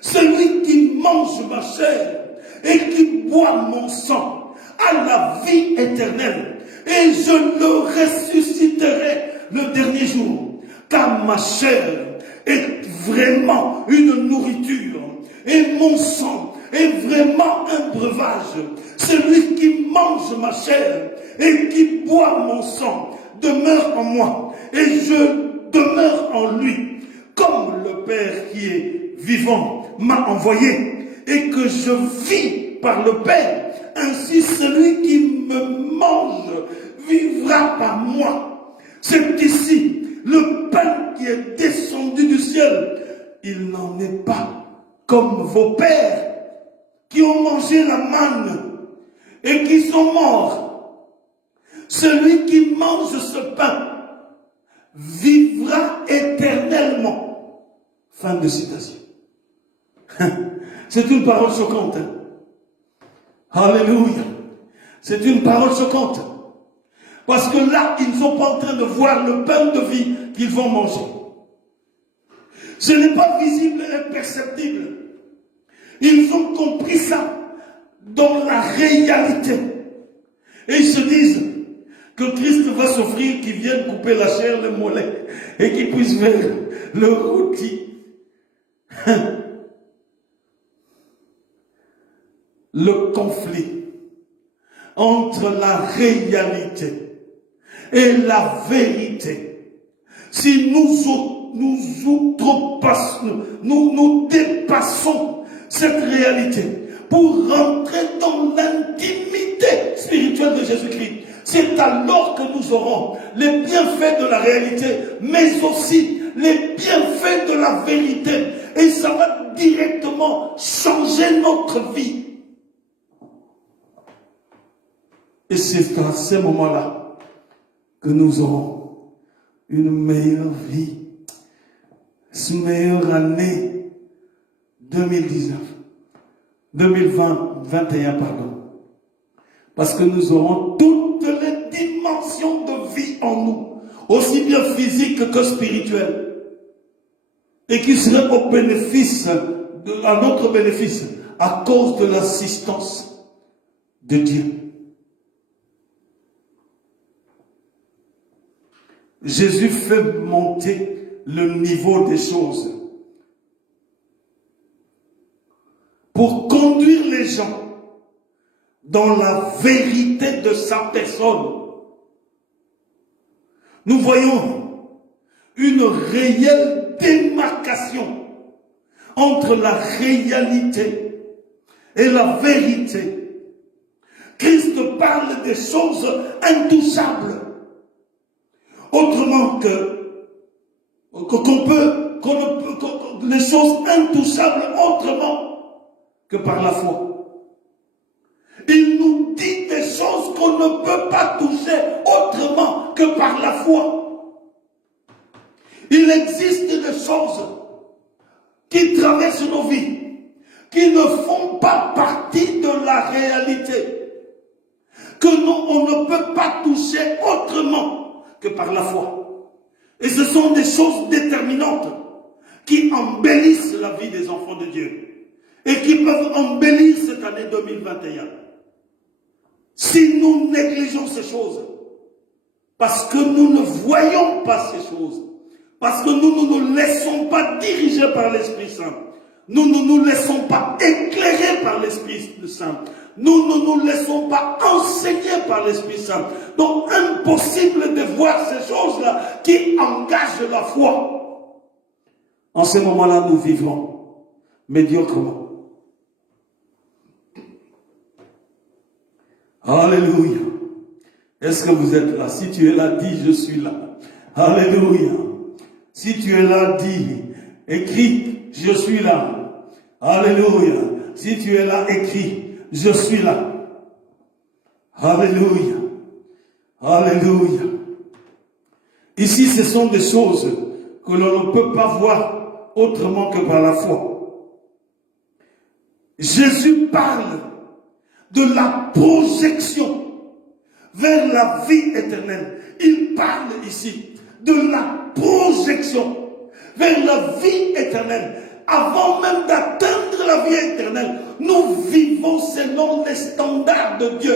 Celui qui mange ma chair et qui boit mon sang a la vie éternelle, et je le ressusciterai le dernier jour, car ma chair est vraiment une nourriture, et mon sang est vraiment un breuvage. Celui qui mange ma chair et qui boit mon sang demeure en moi, et je demeure en lui, comme le Père qui est vivant m'a envoyé, et que je vis par le Père. Ainsi celui qui me mange vivra par moi. C'est ici le pain qui est descendu du ciel. Il n'en est pas comme vos pères qui ont mangé la manne et qui sont morts. Celui qui mange ce pain vivra éternellement. Fin de citation. C'est une parole choquante. Hein? Alléluia. C'est une parole choquante. Parce que là, ils ne sont pas en train de voir le pain de vie qu'ils vont manger. Ce n'est pas visible et perceptible. Ils ont compris ça dans la réalité. Et ils se disent que Christ va s'offrir, qu'il vienne couper la chair, le mollet, et qu'il puisse faire le rôti. Le conflit entre la réalité et la vérité. Si nous dépassons cette réalité pour rentrer dans l'intimité spirituelle de Jésus-Christ, c'est alors que nous aurons les bienfaits de la réalité, mais aussi les bienfaits de la vérité. Et ça va directement changer notre vie. Et c'est à ce moment-là que nous aurons une meilleure vie, une meilleure année 2019, 2021, pardon. Parce que nous aurons toutes les dimensions de vie en nous, aussi bien physiques que spirituelles, et qui seraient au bénéfice, à notre bénéfice, à cause de l'assistance de Dieu. Jésus fait monter le niveau des choses pour conduire les gens dans la vérité de sa personne. Nous voyons une réelle démarcation entre la réalité et la vérité. Christ parle des choses intouchables. Autrement les choses intouchables autrement que par la foi. Il nous dit des choses qu'on ne peut pas toucher autrement que par la foi. Il existe des choses qui traversent nos vies, qui ne font pas partie de la réalité, que on ne peut pas toucher autrement que par la foi. Et ce sont des choses déterminantes qui embellissent la vie des enfants de Dieu et qui peuvent embellir cette année 2021. Si nous négligeons ces choses, parce que nous ne voyons pas ces choses, parce que nous ne nous laissons pas diriger par l'Esprit Saint, nous ne nous laissons pas éclairer par l'Esprit Saint, nous ne nous laissons pas enseigner par l'Esprit Saint. Donc impossible de voir ces choses-là qui engagent la foi. En ce moment-là, nous vivons médiocrement. Alléluia. Est-ce que vous êtes là? Si tu es là, dis je suis là. Alléluia. Si tu es là, dis, écris, je suis là. Alléluia. Si tu es là, écris, je suis là. Alléluia. Alléluia. Ici, ce sont des choses que l'on ne peut pas voir autrement que par la foi. Jésus parle de la projection vers la vie éternelle. Il parle ici de la projection vers la vie éternelle. Avant même d'atteindre la vie éternelle, nous vivons selon les standards de Dieu.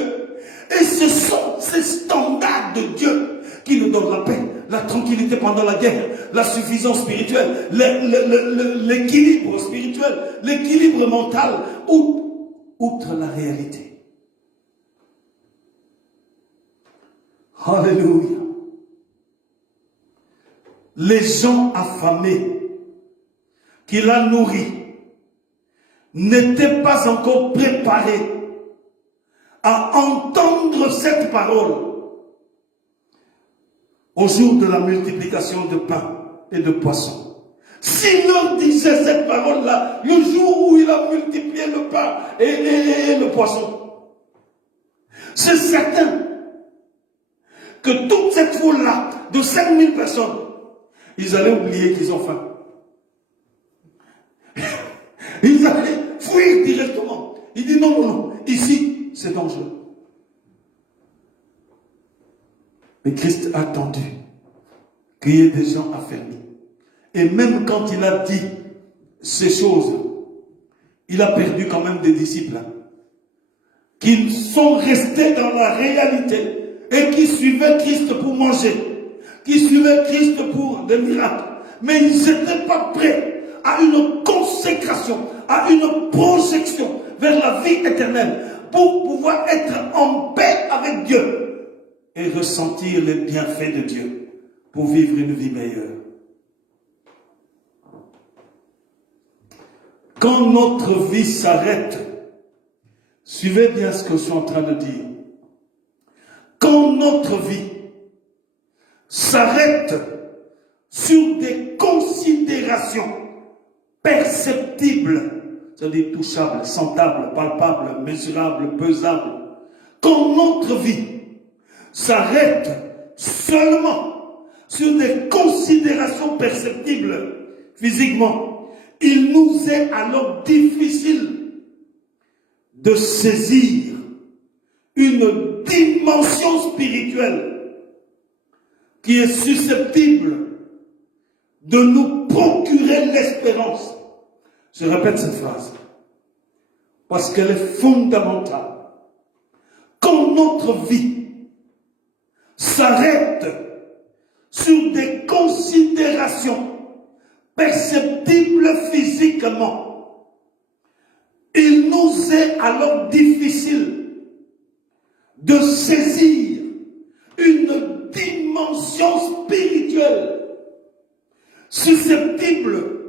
Et ce sont ces standards de Dieu qui nous donnent la paix, la tranquillité pendant la guerre, la suffisance spirituelle, l'équilibre spirituel, l'équilibre mental, outre la réalité. Alléluia. Les gens affamés qu'il a nourris n'étaient pas encore préparés à entendre cette parole au jour de la multiplication de pain et de poissons. S'il leur disait cette parole-là, le jour où il a multiplié le pain et le poisson, c'est certain que toute cette foule-là, de 5000 personnes, ils allaient oublier qu'ils ont faim. Ils allaient fuir directement. Il dit non, non, non, ici, c'est dangereux. Mais Christ a attendu qu'il y ait des gens affermis. Et même quand il a dit ces choses, il a perdu quand même des disciples qui sont restés dans la réalité et qui suivaient Christ pour manger, qui suivaient Christ pour des miracles. Mais ils n'étaient pas prêts à une consécration, à une projection vers la vie éternelle pour pouvoir être en paix avec Dieu et ressentir les bienfaits de Dieu pour vivre une vie meilleure. Quand notre vie s'arrête, suivez bien ce que je suis en train de dire. Quand notre vie s'arrête sur des considérations perceptibles, c'est-à-dire touchables, sentables, palpables, mesurables, pesables, quand notre vie s'arrête seulement sur des considérations perceptibles physiquement, il nous est alors difficile de saisir une dimension spirituelle qui est susceptible de nous procurer l'espérance. Je répète cette phrase parce qu'elle est fondamentale. Quand notre vie s'arrête sur des considérations perceptibles physiquement, il nous est alors difficile de saisir une dimension spirituelle susceptible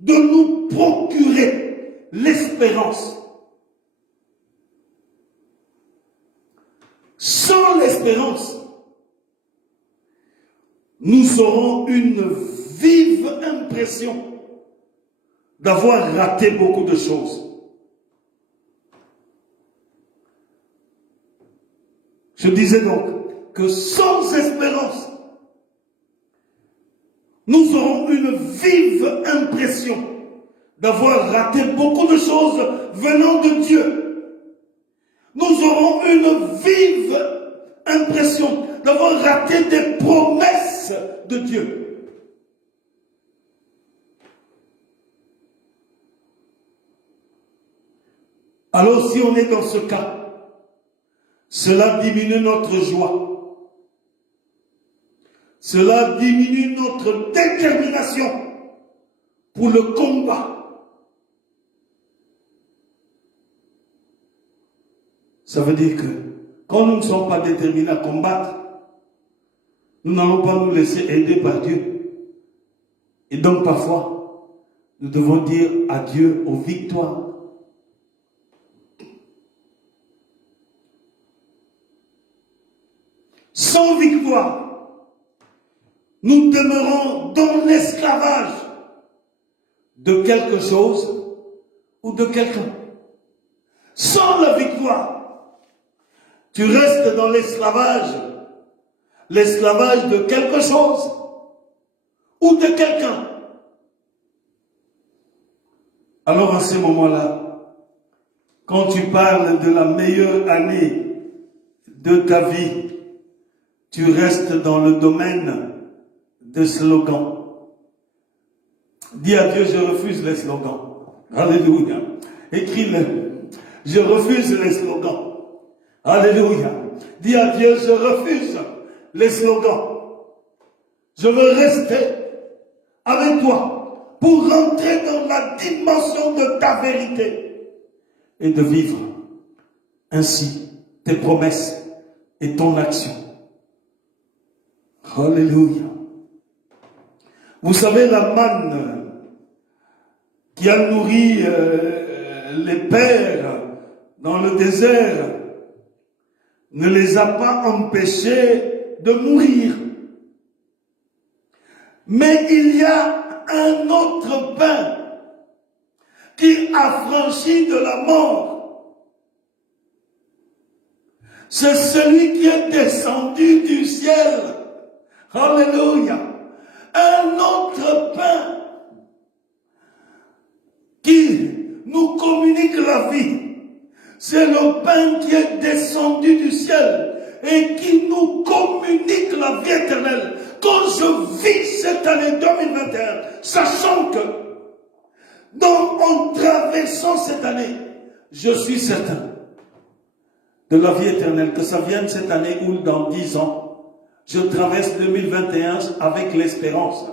de nous procurer l'espérance. Sans l'espérance, nous aurons une vive impression d'avoir raté beaucoup de choses. Je disais donc que sans espérance, nous aurons une vive impression d'avoir raté beaucoup de choses venant de Dieu. Nous aurons une vive impression d'avoir raté des promesses de Dieu. Alors si on est dans ce cas, cela diminue notre joie. Cela diminue notre détermination pour le combat. Ça veut dire que quand nous ne sommes pas déterminés à combattre, nous n'allons pas nous laisser aider par Dieu. Et donc parfois, nous devons dire adieu aux victoires. Sans victoire, nous demeurons dans l'esclavage de quelque chose ou de quelqu'un. Sans la victoire, tu restes dans l'esclavage de quelque chose ou de quelqu'un. Alors à ce moment-là, quand tu parles de la meilleure année de ta vie, tu restes dans le domaine des slogans. Dis à Dieu, je refuse les slogans. Alléluia. Écris-le. Je refuse les slogans. Alléluia. Dis à Dieu, je refuse les slogans. Je veux rester avec toi pour rentrer dans la dimension de ta vérité et de vivre ainsi tes promesses et ton action. Alléluia. Vous savez, la manne qui a nourri les pères dans le désert ne les a pas empêchés de mourir. Mais il y a un autre pain qui a franchi de la mort. C'est celui qui est descendu du ciel. Alléluia. Un autre pain qui nous communique la vie. C'est le pain qui est descendu du ciel et qui nous communique la vie éternelle. Quand je vis cette année 2021, sachant que en traversant cette année, je suis certain de la vie éternelle, que ça vienne cette année ou dans 10 ans. Je traverse 2021 avec l'espérance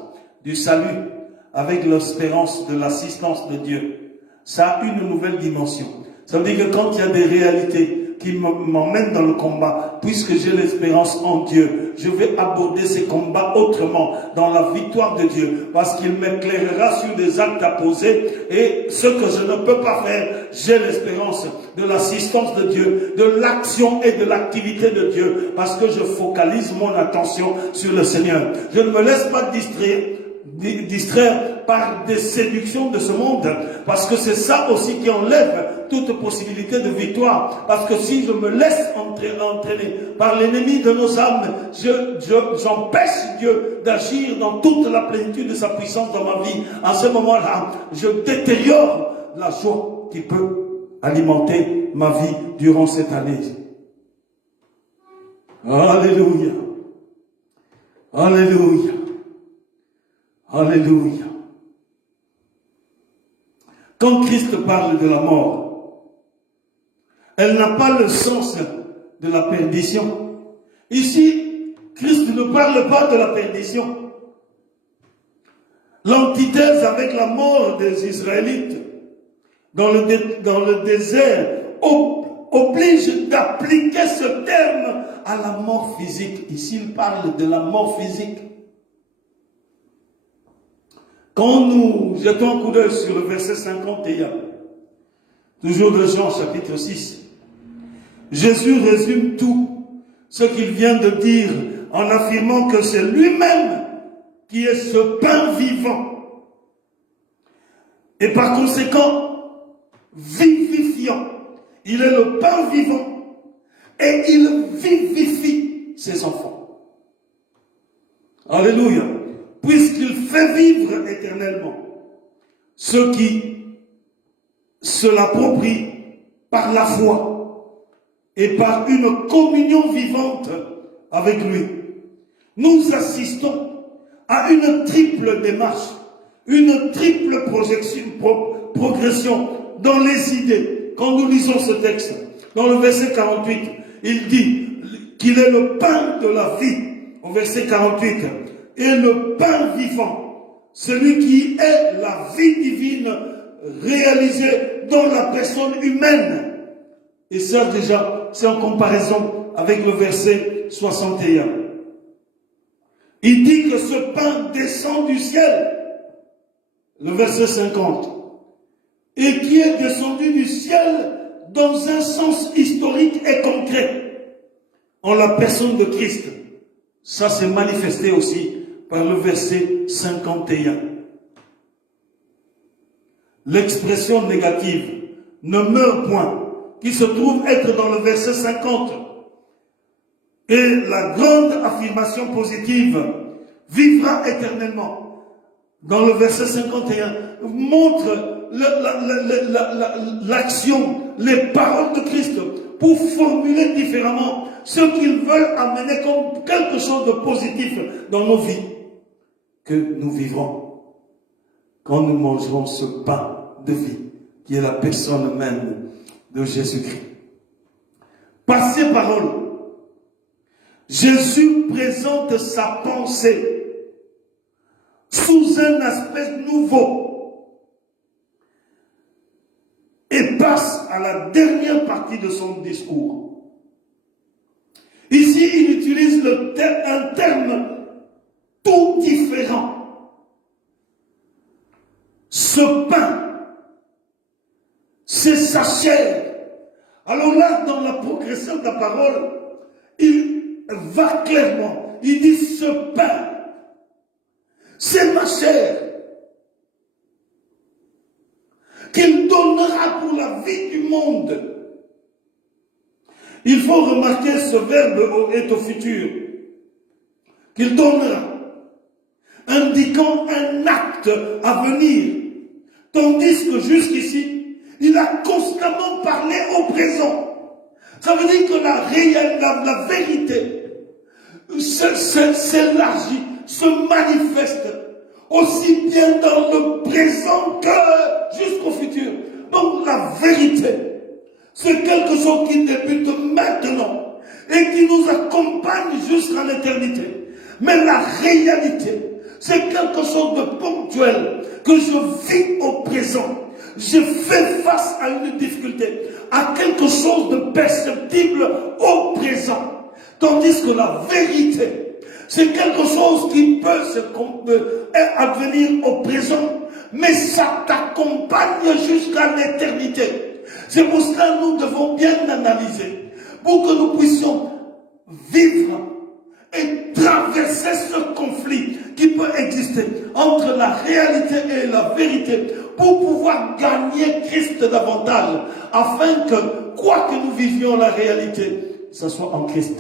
du salut, avec l'espérance de l'assistance de Dieu. Ça a une nouvelle dimension. Ça veut dire que quand il y a des réalités qui m'emmènent dans le combat, puisque j'ai l'espérance en Dieu, je vais aborder ces combats autrement, dans la victoire de Dieu, parce qu'il m'éclairera sur des actes à poser, et ce que je ne peux pas faire, j'ai l'espérance de l'assistance de Dieu, de l'action et de l'activité de Dieu, parce que je focalise mon attention sur le Seigneur. Je ne me laisse pas distraire par des séductions de ce monde, parce que c'est ça aussi qui enlève toute possibilité de victoire. Parce que si je me laisse entraîner par l'ennemi de nos âmes, j'empêche Dieu d'agir dans toute la plénitude de sa puissance dans ma vie. À ce moment-là, je détériore la joie qui peut alimenter ma vie durant cette année. Alléluia. Alléluia. Alléluia. Quand Christ parle de la mort, elle n'a pas le sens de la perdition. Ici, Christ ne parle pas de la perdition. L'antithèse avec la mort des Israélites dans le désert oblige d'appliquer ce terme à la mort physique. Ici, il parle de la mort physique. Quand nous jetons un coup d'œil sur le verset 51, toujours de Jean chapitre 6, Jésus résume tout ce qu'il vient de dire en affirmant que c'est lui-même qui est ce pain vivant et par conséquent vivifiant. Il est le pain vivant et il vivifie ses enfants. Alléluia. Puisqu'il fait vivre éternellement ceux qui se l'approprient par la foi et par une communion vivante avec lui. Nous assistons à une triple démarche, une triple progression dans les idées. Quand nous lisons ce texte, dans le verset 48, il dit qu'il est le pain de la vie, au verset 48, et le pain vivant, celui qui est la vie divine réalisée dans la personne humaine. Et ça déjà, c'est en comparaison avec le verset 61. Il dit que ce pain descend du ciel, le verset 50, et qui est descendu du ciel dans un sens historique et concret, en la personne de Christ. Ça s'est manifesté aussi par le verset 51. L'expression négative ne meurt point, qui se trouve être dans le verset 50. Et la grande affirmation positive, vivra éternellement, dans le verset 51, montre l'action, les paroles de Christ, pour formuler différemment ce qu'ils veulent amener comme quelque chose de positif dans nos vies, que nous vivrons quand nous mangerons ce pain de vie, qui est la personne même de Jésus-Christ. Par ces paroles, Jésus présente sa pensée sous un aspect nouveau et passe à la dernière partie de son discours. Ici, il utilise un terme tout différent. Ce pain, c'est sa chair. Alors là, dans la progression de la parole, il va clairement. Il dit, ce pain, c'est ma chair, qu'il donnera pour la vie du monde. Il faut remarquer ce verbe est au futur. Qu'il donnera, indiquant un acte à venir. Tandis que jusqu'ici, il a constamment parlé au présent. Ça veut dire que la vérité s'élargit, se manifeste aussi bien dans le présent que jusqu'au futur. Donc la vérité, c'est quelque chose qui débute maintenant et qui nous accompagne jusqu'à l'éternité. Mais la réalité, c'est quelque chose de ponctuel que je vis au présent. Je fais face à une difficulté, à quelque chose de perceptible au présent. Tandis que la vérité, c'est quelque chose qui peut advenir au présent, mais ça t'accompagne jusqu'à l'éternité. C'est pour cela que nous devons bien analyser, pour que nous puissions vivre et traverser ce conflit qui peut exister entre la réalité et la vérité, pour pouvoir gagner Christ davantage, afin que, quoi que nous vivions la réalité, ce soit en Christ.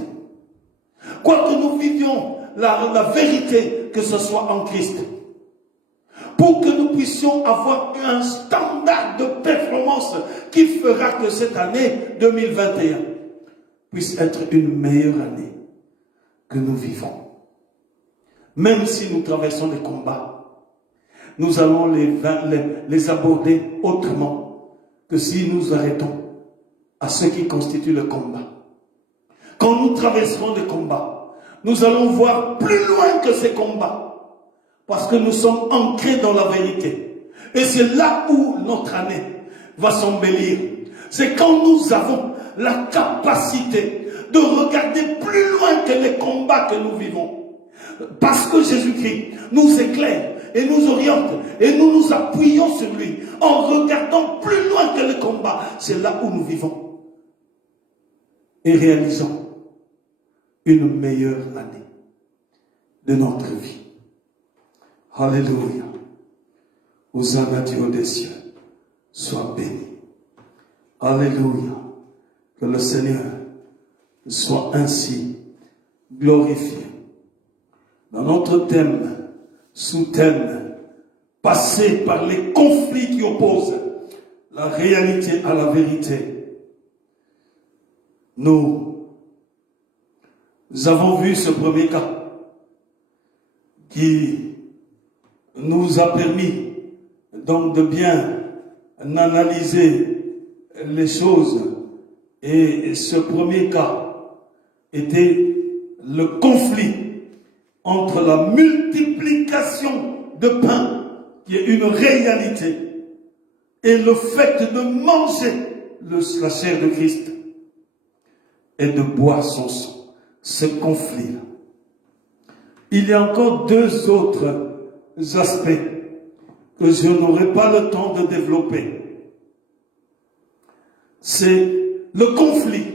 Quoi que nous vivions la vérité, que ce soit en Christ. Pour que nous puissions avoir un standard de performance qui fera que cette année 2021 puisse être une meilleure année que nous vivons. Même si nous traversons des combats, nous allons les aborder autrement que si nous arrêtons à ce qui constitue le combat. Quand nous traverserons des combats, nous allons voir plus loin que ces combats, parce que nous sommes ancrés dans la vérité. Et c'est là où notre année va s'embellir. C'est quand nous avons la capacité de regarder plus loin que les combats que nous vivons. Parce que Jésus-Christ nous éclaire et nous oriente et nous nous appuyons sur lui en regardant plus loin que les combats. C'est là où nous vivons et réalisons une meilleure année de notre vie. Alléluia. Hosanna Dieu des cieux, sois béni. Alléluia. Que le Seigneur soit ainsi glorifié. Dans notre thème, sous-thème, passé par les conflits qui opposent la réalité à la vérité, nous avons vu ce premier cas qui nous a permis donc de bien analyser les choses. Et ce premier cas était le conflit entre la multiplication de pain, qui est une réalité, et le fait de manger la chair de Christ et de boire son sang. Ce conflit-là. Il y a encore deux autres aspects que je n'aurai pas le temps de développer. C'est le conflit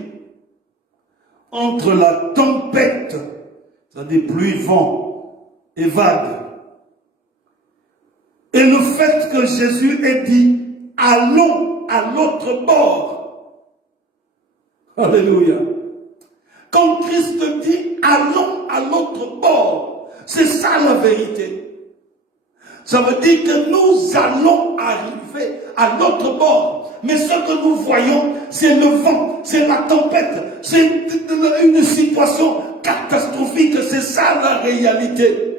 entre la tempête, c'est-à-dire pluie, vent et vagues, et le fait que Jésus ait dit « Allons à l'autre bord ». Alléluia. Quand Christ dit « Allons à l'autre bord », c'est ça la vérité. Ça veut dire que nous allons arriver à l'autre bord. Mais ce que nous voyons, c'est le vent, c'est la tempête, c'est une situation catastrophique. C'est ça la réalité.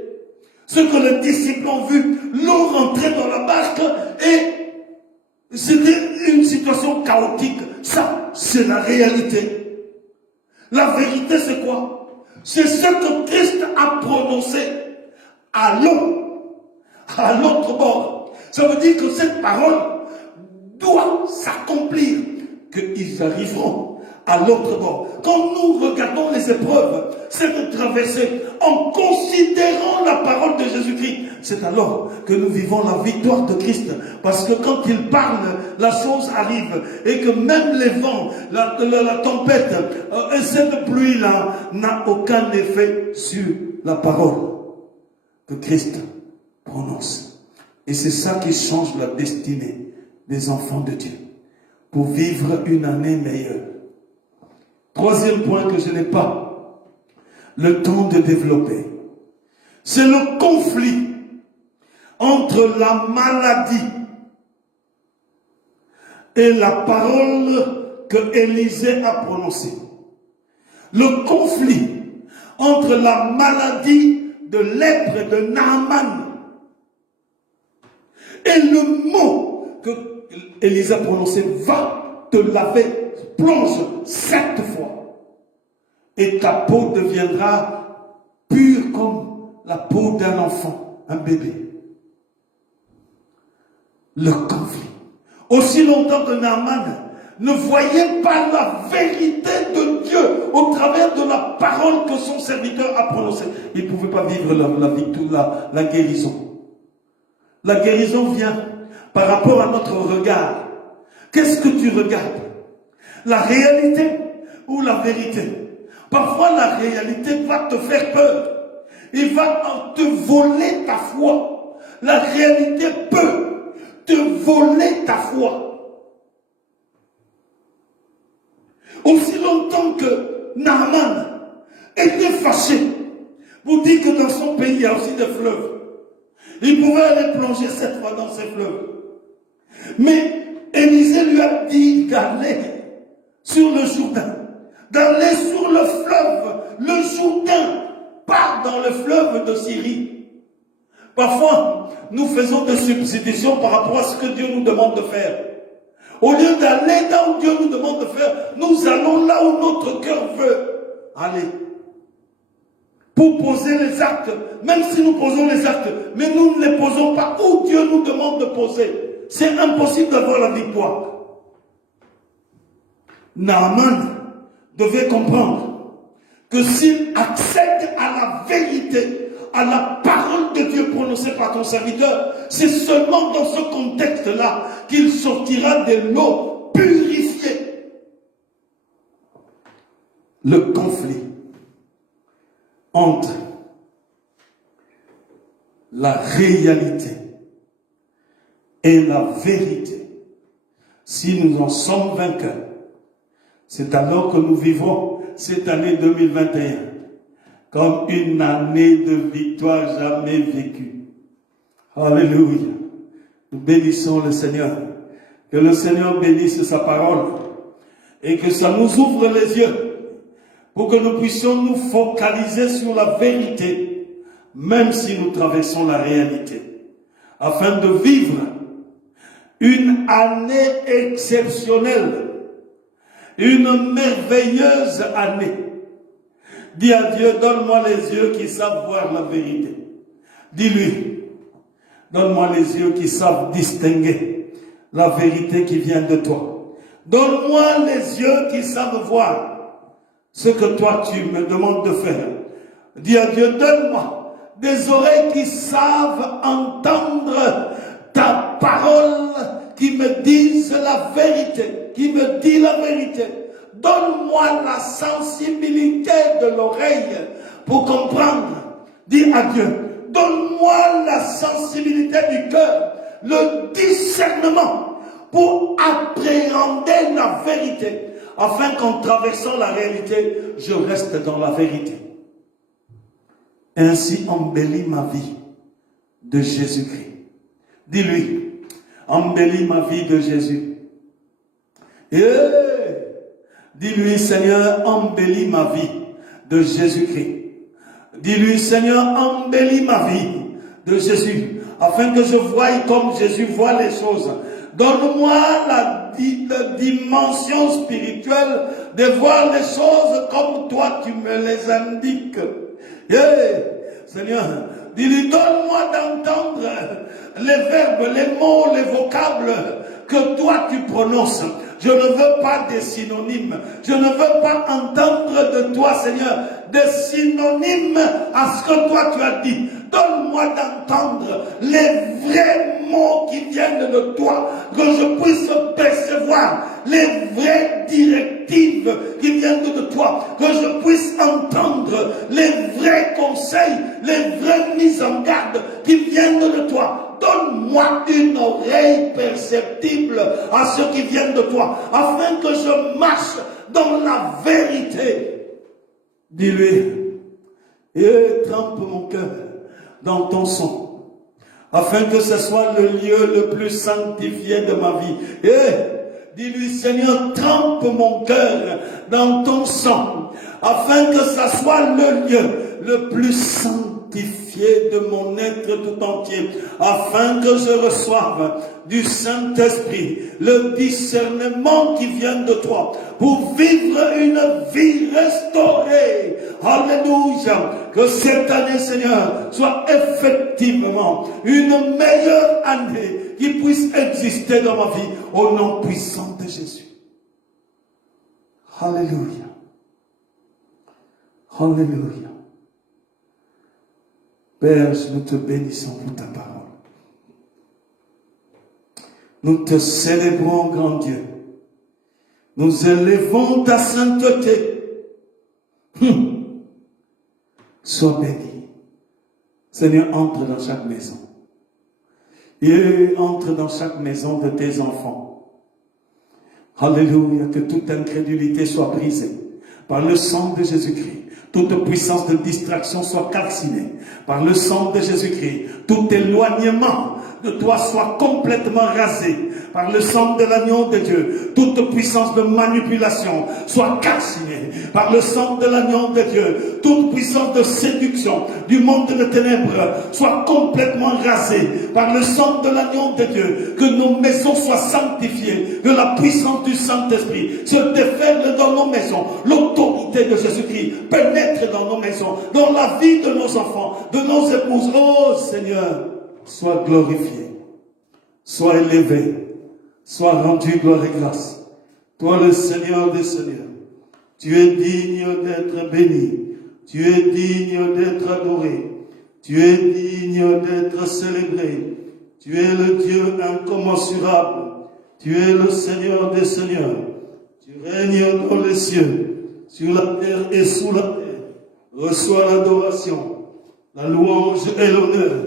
Ce que les disciples ont vu, l'eau rentrer dans la barque et c'était une situation chaotique. Ça, c'est la réalité. La vérité, c'est quoi? C'est ce que Christ a prononcé. Allons à l'autre bord. Ça veut dire que cette parole doit s'accomplir, qu'ils arriveront à l'autre bord. Quand nous regardons les épreuves, c'est de traverser en considérant la parole de Jésus-Christ. C'est alors que nous vivons la victoire de Christ. Parce que quand il parle, la chose arrive. Et que même les vents, la tempête, et cette pluie-là n'a aucun effet sur la parole que Christ prononce. Et c'est ça qui change la destinée des enfants de Dieu. Pour vivre une année meilleure. Troisième point que je n'ai pas le temps de développer, c'est le conflit entre la maladie et la parole que Élisée a prononcée. Le conflit entre la maladie de lèpre de Naaman et le mot que Élisée a prononcé, va te laver, plonge 7 fois et ta peau deviendra pure comme la peau d'un enfant, un bébé. Le conflit. Aussi longtemps que Naaman ne voyait pas la vérité de Dieu au travers de la parole que son serviteur a prononcée, il ne pouvait pas vivre la guérison. La guérison vient par rapport à notre regard. Qu'est-ce que tu regardes? La réalité ou la vérité? Parfois la réalité va te faire peur. Il va te voler ta foi. La réalité peut te voler ta foi. Aussi longtemps que Naaman était fâché, vous dites que dans son pays il y a aussi des fleuves. Il pouvait aller plonger 7 fois dans ces fleuves. Mais Élisée lui a dit d'aller sur le Jourdain, d'aller sur le fleuve. Le Jourdain part dans le fleuve de Syrie. Parfois, nous faisons des substitutions par rapport à ce que Dieu nous demande de faire. Au lieu d'aller là où Dieu nous demande de faire, nous allons là où notre cœur veut aller. Pour poser les actes, même si nous posons les actes, mais nous ne les posons pas où Dieu nous demande de poser. C'est impossible d'avoir la victoire. Naaman devait comprendre que s'il accède à la vérité, à la parole de Dieu prononcée par ton serviteur, c'est seulement dans ce contexte-là qu'il sortira de l'eau purifiée. Le conflit entre la réalité et la vérité. Si nous en sommes vainqueurs, c'est alors que nous vivrons cette année 2021 comme une année de victoire jamais vécue. Alléluia. Nous bénissons le Seigneur. Que le Seigneur bénisse sa parole et que ça nous ouvre les yeux pour que nous puissions nous focaliser sur la vérité, même si nous traversons la réalité, afin de vivre une année exceptionnelle, une merveilleuse année. Dis à Dieu, donne-moi les yeux qui savent voir la vérité. Dis-lui, donne-moi les yeux qui savent distinguer la vérité qui vient de toi. Donne-moi les yeux qui savent voir ce que toi tu me demandes de faire. Dis à Dieu, donne-moi des oreilles qui savent entendre ta parole, qui me disent la vérité, qui me dit la vérité. Donne-moi la sensibilité de l'oreille pour comprendre. Dis à Dieu, donne-moi la sensibilité du cœur, le discernement pour appréhender la vérité, afin qu'en traversant la réalité, je reste dans la vérité. Ainsi embellis ma vie de Jésus-Christ. Dis-lui, embellis ma vie de Jésus. Dis-lui, Seigneur, embellis ma vie de Jésus-Christ. Dis-lui, Seigneur, embellis ma vie de Jésus, afin que je voie comme Jésus voit les choses. Donne-moi la dimension spirituelle de voir les choses comme toi tu me les indiques. Seigneur, dis-lui, donne-moi d'entendre les verbes, les mots, les vocables que toi tu prononces. Je ne veux pas des synonymes. Je ne veux pas entendre de toi, Seigneur, des synonymes à ce que toi tu as dit. Donne-moi d'entendre les vrais mots qui viennent de toi, que je puisse percevoir les vraies directives qui viennent de toi, que je puisse entendre les vrais conseils, les vraies mises en garde qui viennent de toi. Donne-moi une oreille perceptible à ceux qui viennent de toi, afin que je marche dans la vérité. Dis-lui, et trempe mon cœur dans ton sang, afin que ce soit le lieu le plus sanctifié de ma vie. Et dis-lui, Seigneur, trempe mon cœur dans ton sang, afin que ce soit le lieu le plus sanctifié de mon être tout entier, afin que je reçoive du Saint-Esprit le discernement qui vient de toi pour vivre une vie restaurée. Alléluia. Que cette année, Seigneur, soit effectivement une meilleure année qui puisse exister dans ma vie, au nom puissant de Jésus. Alléluia. Alléluia. Père, nous te bénissons pour ta parole. Nous te célébrons, grand Dieu. Nous élevons ta sainteté. Sois béni. Seigneur, entre dans chaque maison. Et entre dans chaque maison de tes enfants. Alléluia, que toute incrédulité soit brisée par le sang de Jésus-Christ. Toute puissance de distraction soit calcinée par le sang de Jésus-Christ. Tout éloignement de toi soit complètement rasé par le sang de l'agneau de Dieu. Toute puissance de manipulation soit calcinée par le sang de l'agneau de Dieu. Toute puissance de séduction du monde de ténèbres soit complètement rasée par le sang de l'agneau de Dieu. Que nos maisons soient sanctifiées, que la puissance du Saint-Esprit se déferle dans nos maisons. L'autorité de Jésus-Christ pénètre dans nos maisons, dans la vie de nos enfants, de nos épouses. Oh Seigneur, sois glorifié, sois élevé, sois rendu gloire et grâce. Toi le Seigneur des Seigneurs, tu es digne d'être béni, tu es digne d'être adoré, tu es digne d'être célébré, tu es le Dieu incommensurable, tu es le Seigneur des Seigneurs, tu règnes dans les cieux, sur la terre et sous la terre. Reçois l'adoration, la louange et l'honneur,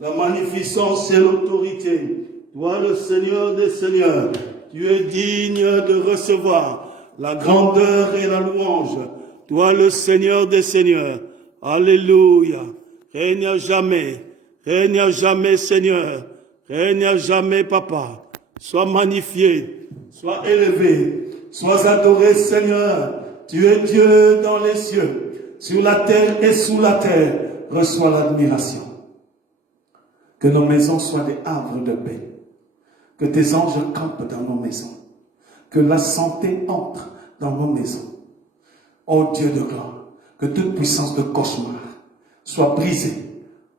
la magnificence et l'autorité. Toi le Seigneur des Seigneurs, tu es digne de recevoir la grandeur et la louange, Toi le Seigneur des Seigneurs. Alléluia. Règne à jamais. Règne à jamais, Seigneur. Règne à jamais, Papa. Sois magnifié. Sois élevé. Sois adoré, Seigneur. Tu es Dieu dans les cieux. Sur la terre et sous la terre. Reçois l'admiration. Que nos maisons soient des havres de paix. Que tes anges campent dans nos maisons. Que la santé entre dans nos maisons. Ô Dieu de gloire, que toute puissance de cauchemar soit brisée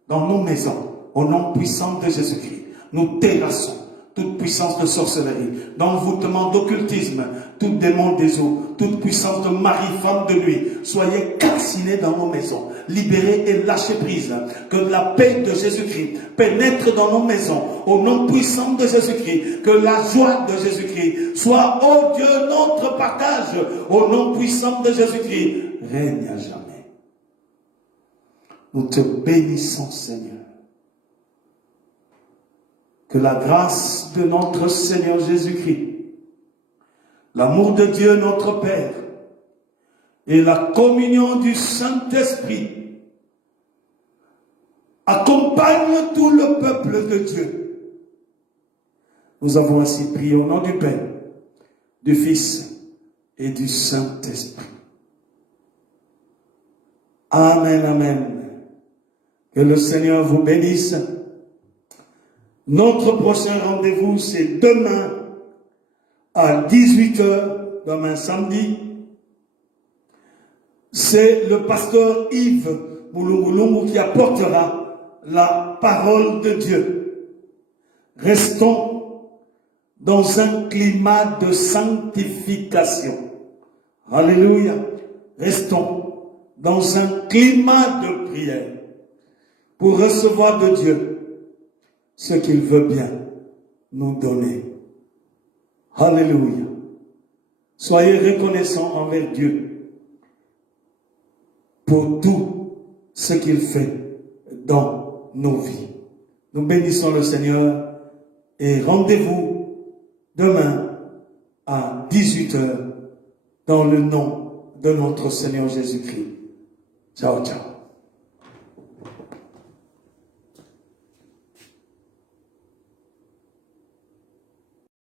dans nos maisons. Au nom puissant de Jésus-Christ, nous terrassons toute puissance de sorcellerie, d'envoûtement, d'occultisme, tout démon des eaux, toute puissance de mari, femme de nuit. Soyez calcinés dans nos maisons, libérés et lâchez prise. Que la paix de Jésus-Christ pénètre dans nos maisons, au nom puissant de Jésus-Christ. Que la joie de Jésus-Christ soit, ô Dieu, notre partage, au nom puissant de Jésus-Christ. Règne à jamais. Nous te bénissons, Seigneur. Que la grâce de notre Seigneur Jésus-Christ, l'amour de Dieu notre Père et la communion du Saint-Esprit accompagnent tout le peuple de Dieu. Nous avons ainsi prié au nom du Père, du Fils et du Saint-Esprit. Amen, amen. Que le Seigneur vous bénisse. Notre prochain rendez-vous, c'est demain à 18h, demain samedi. C'est le pasteur Yves Moulungulungu qui apportera la parole de Dieu. Restons dans un climat de sanctification. Alléluia. Restons dans un climat de prière pour recevoir de Dieu ce qu'il veut bien nous donner. Alléluia. Soyez reconnaissants envers Dieu pour tout ce qu'il fait dans nos vies. Nous bénissons le Seigneur et rendez-vous demain à 18h dans le nom de notre Seigneur Jésus-Christ. Ciao, ciao.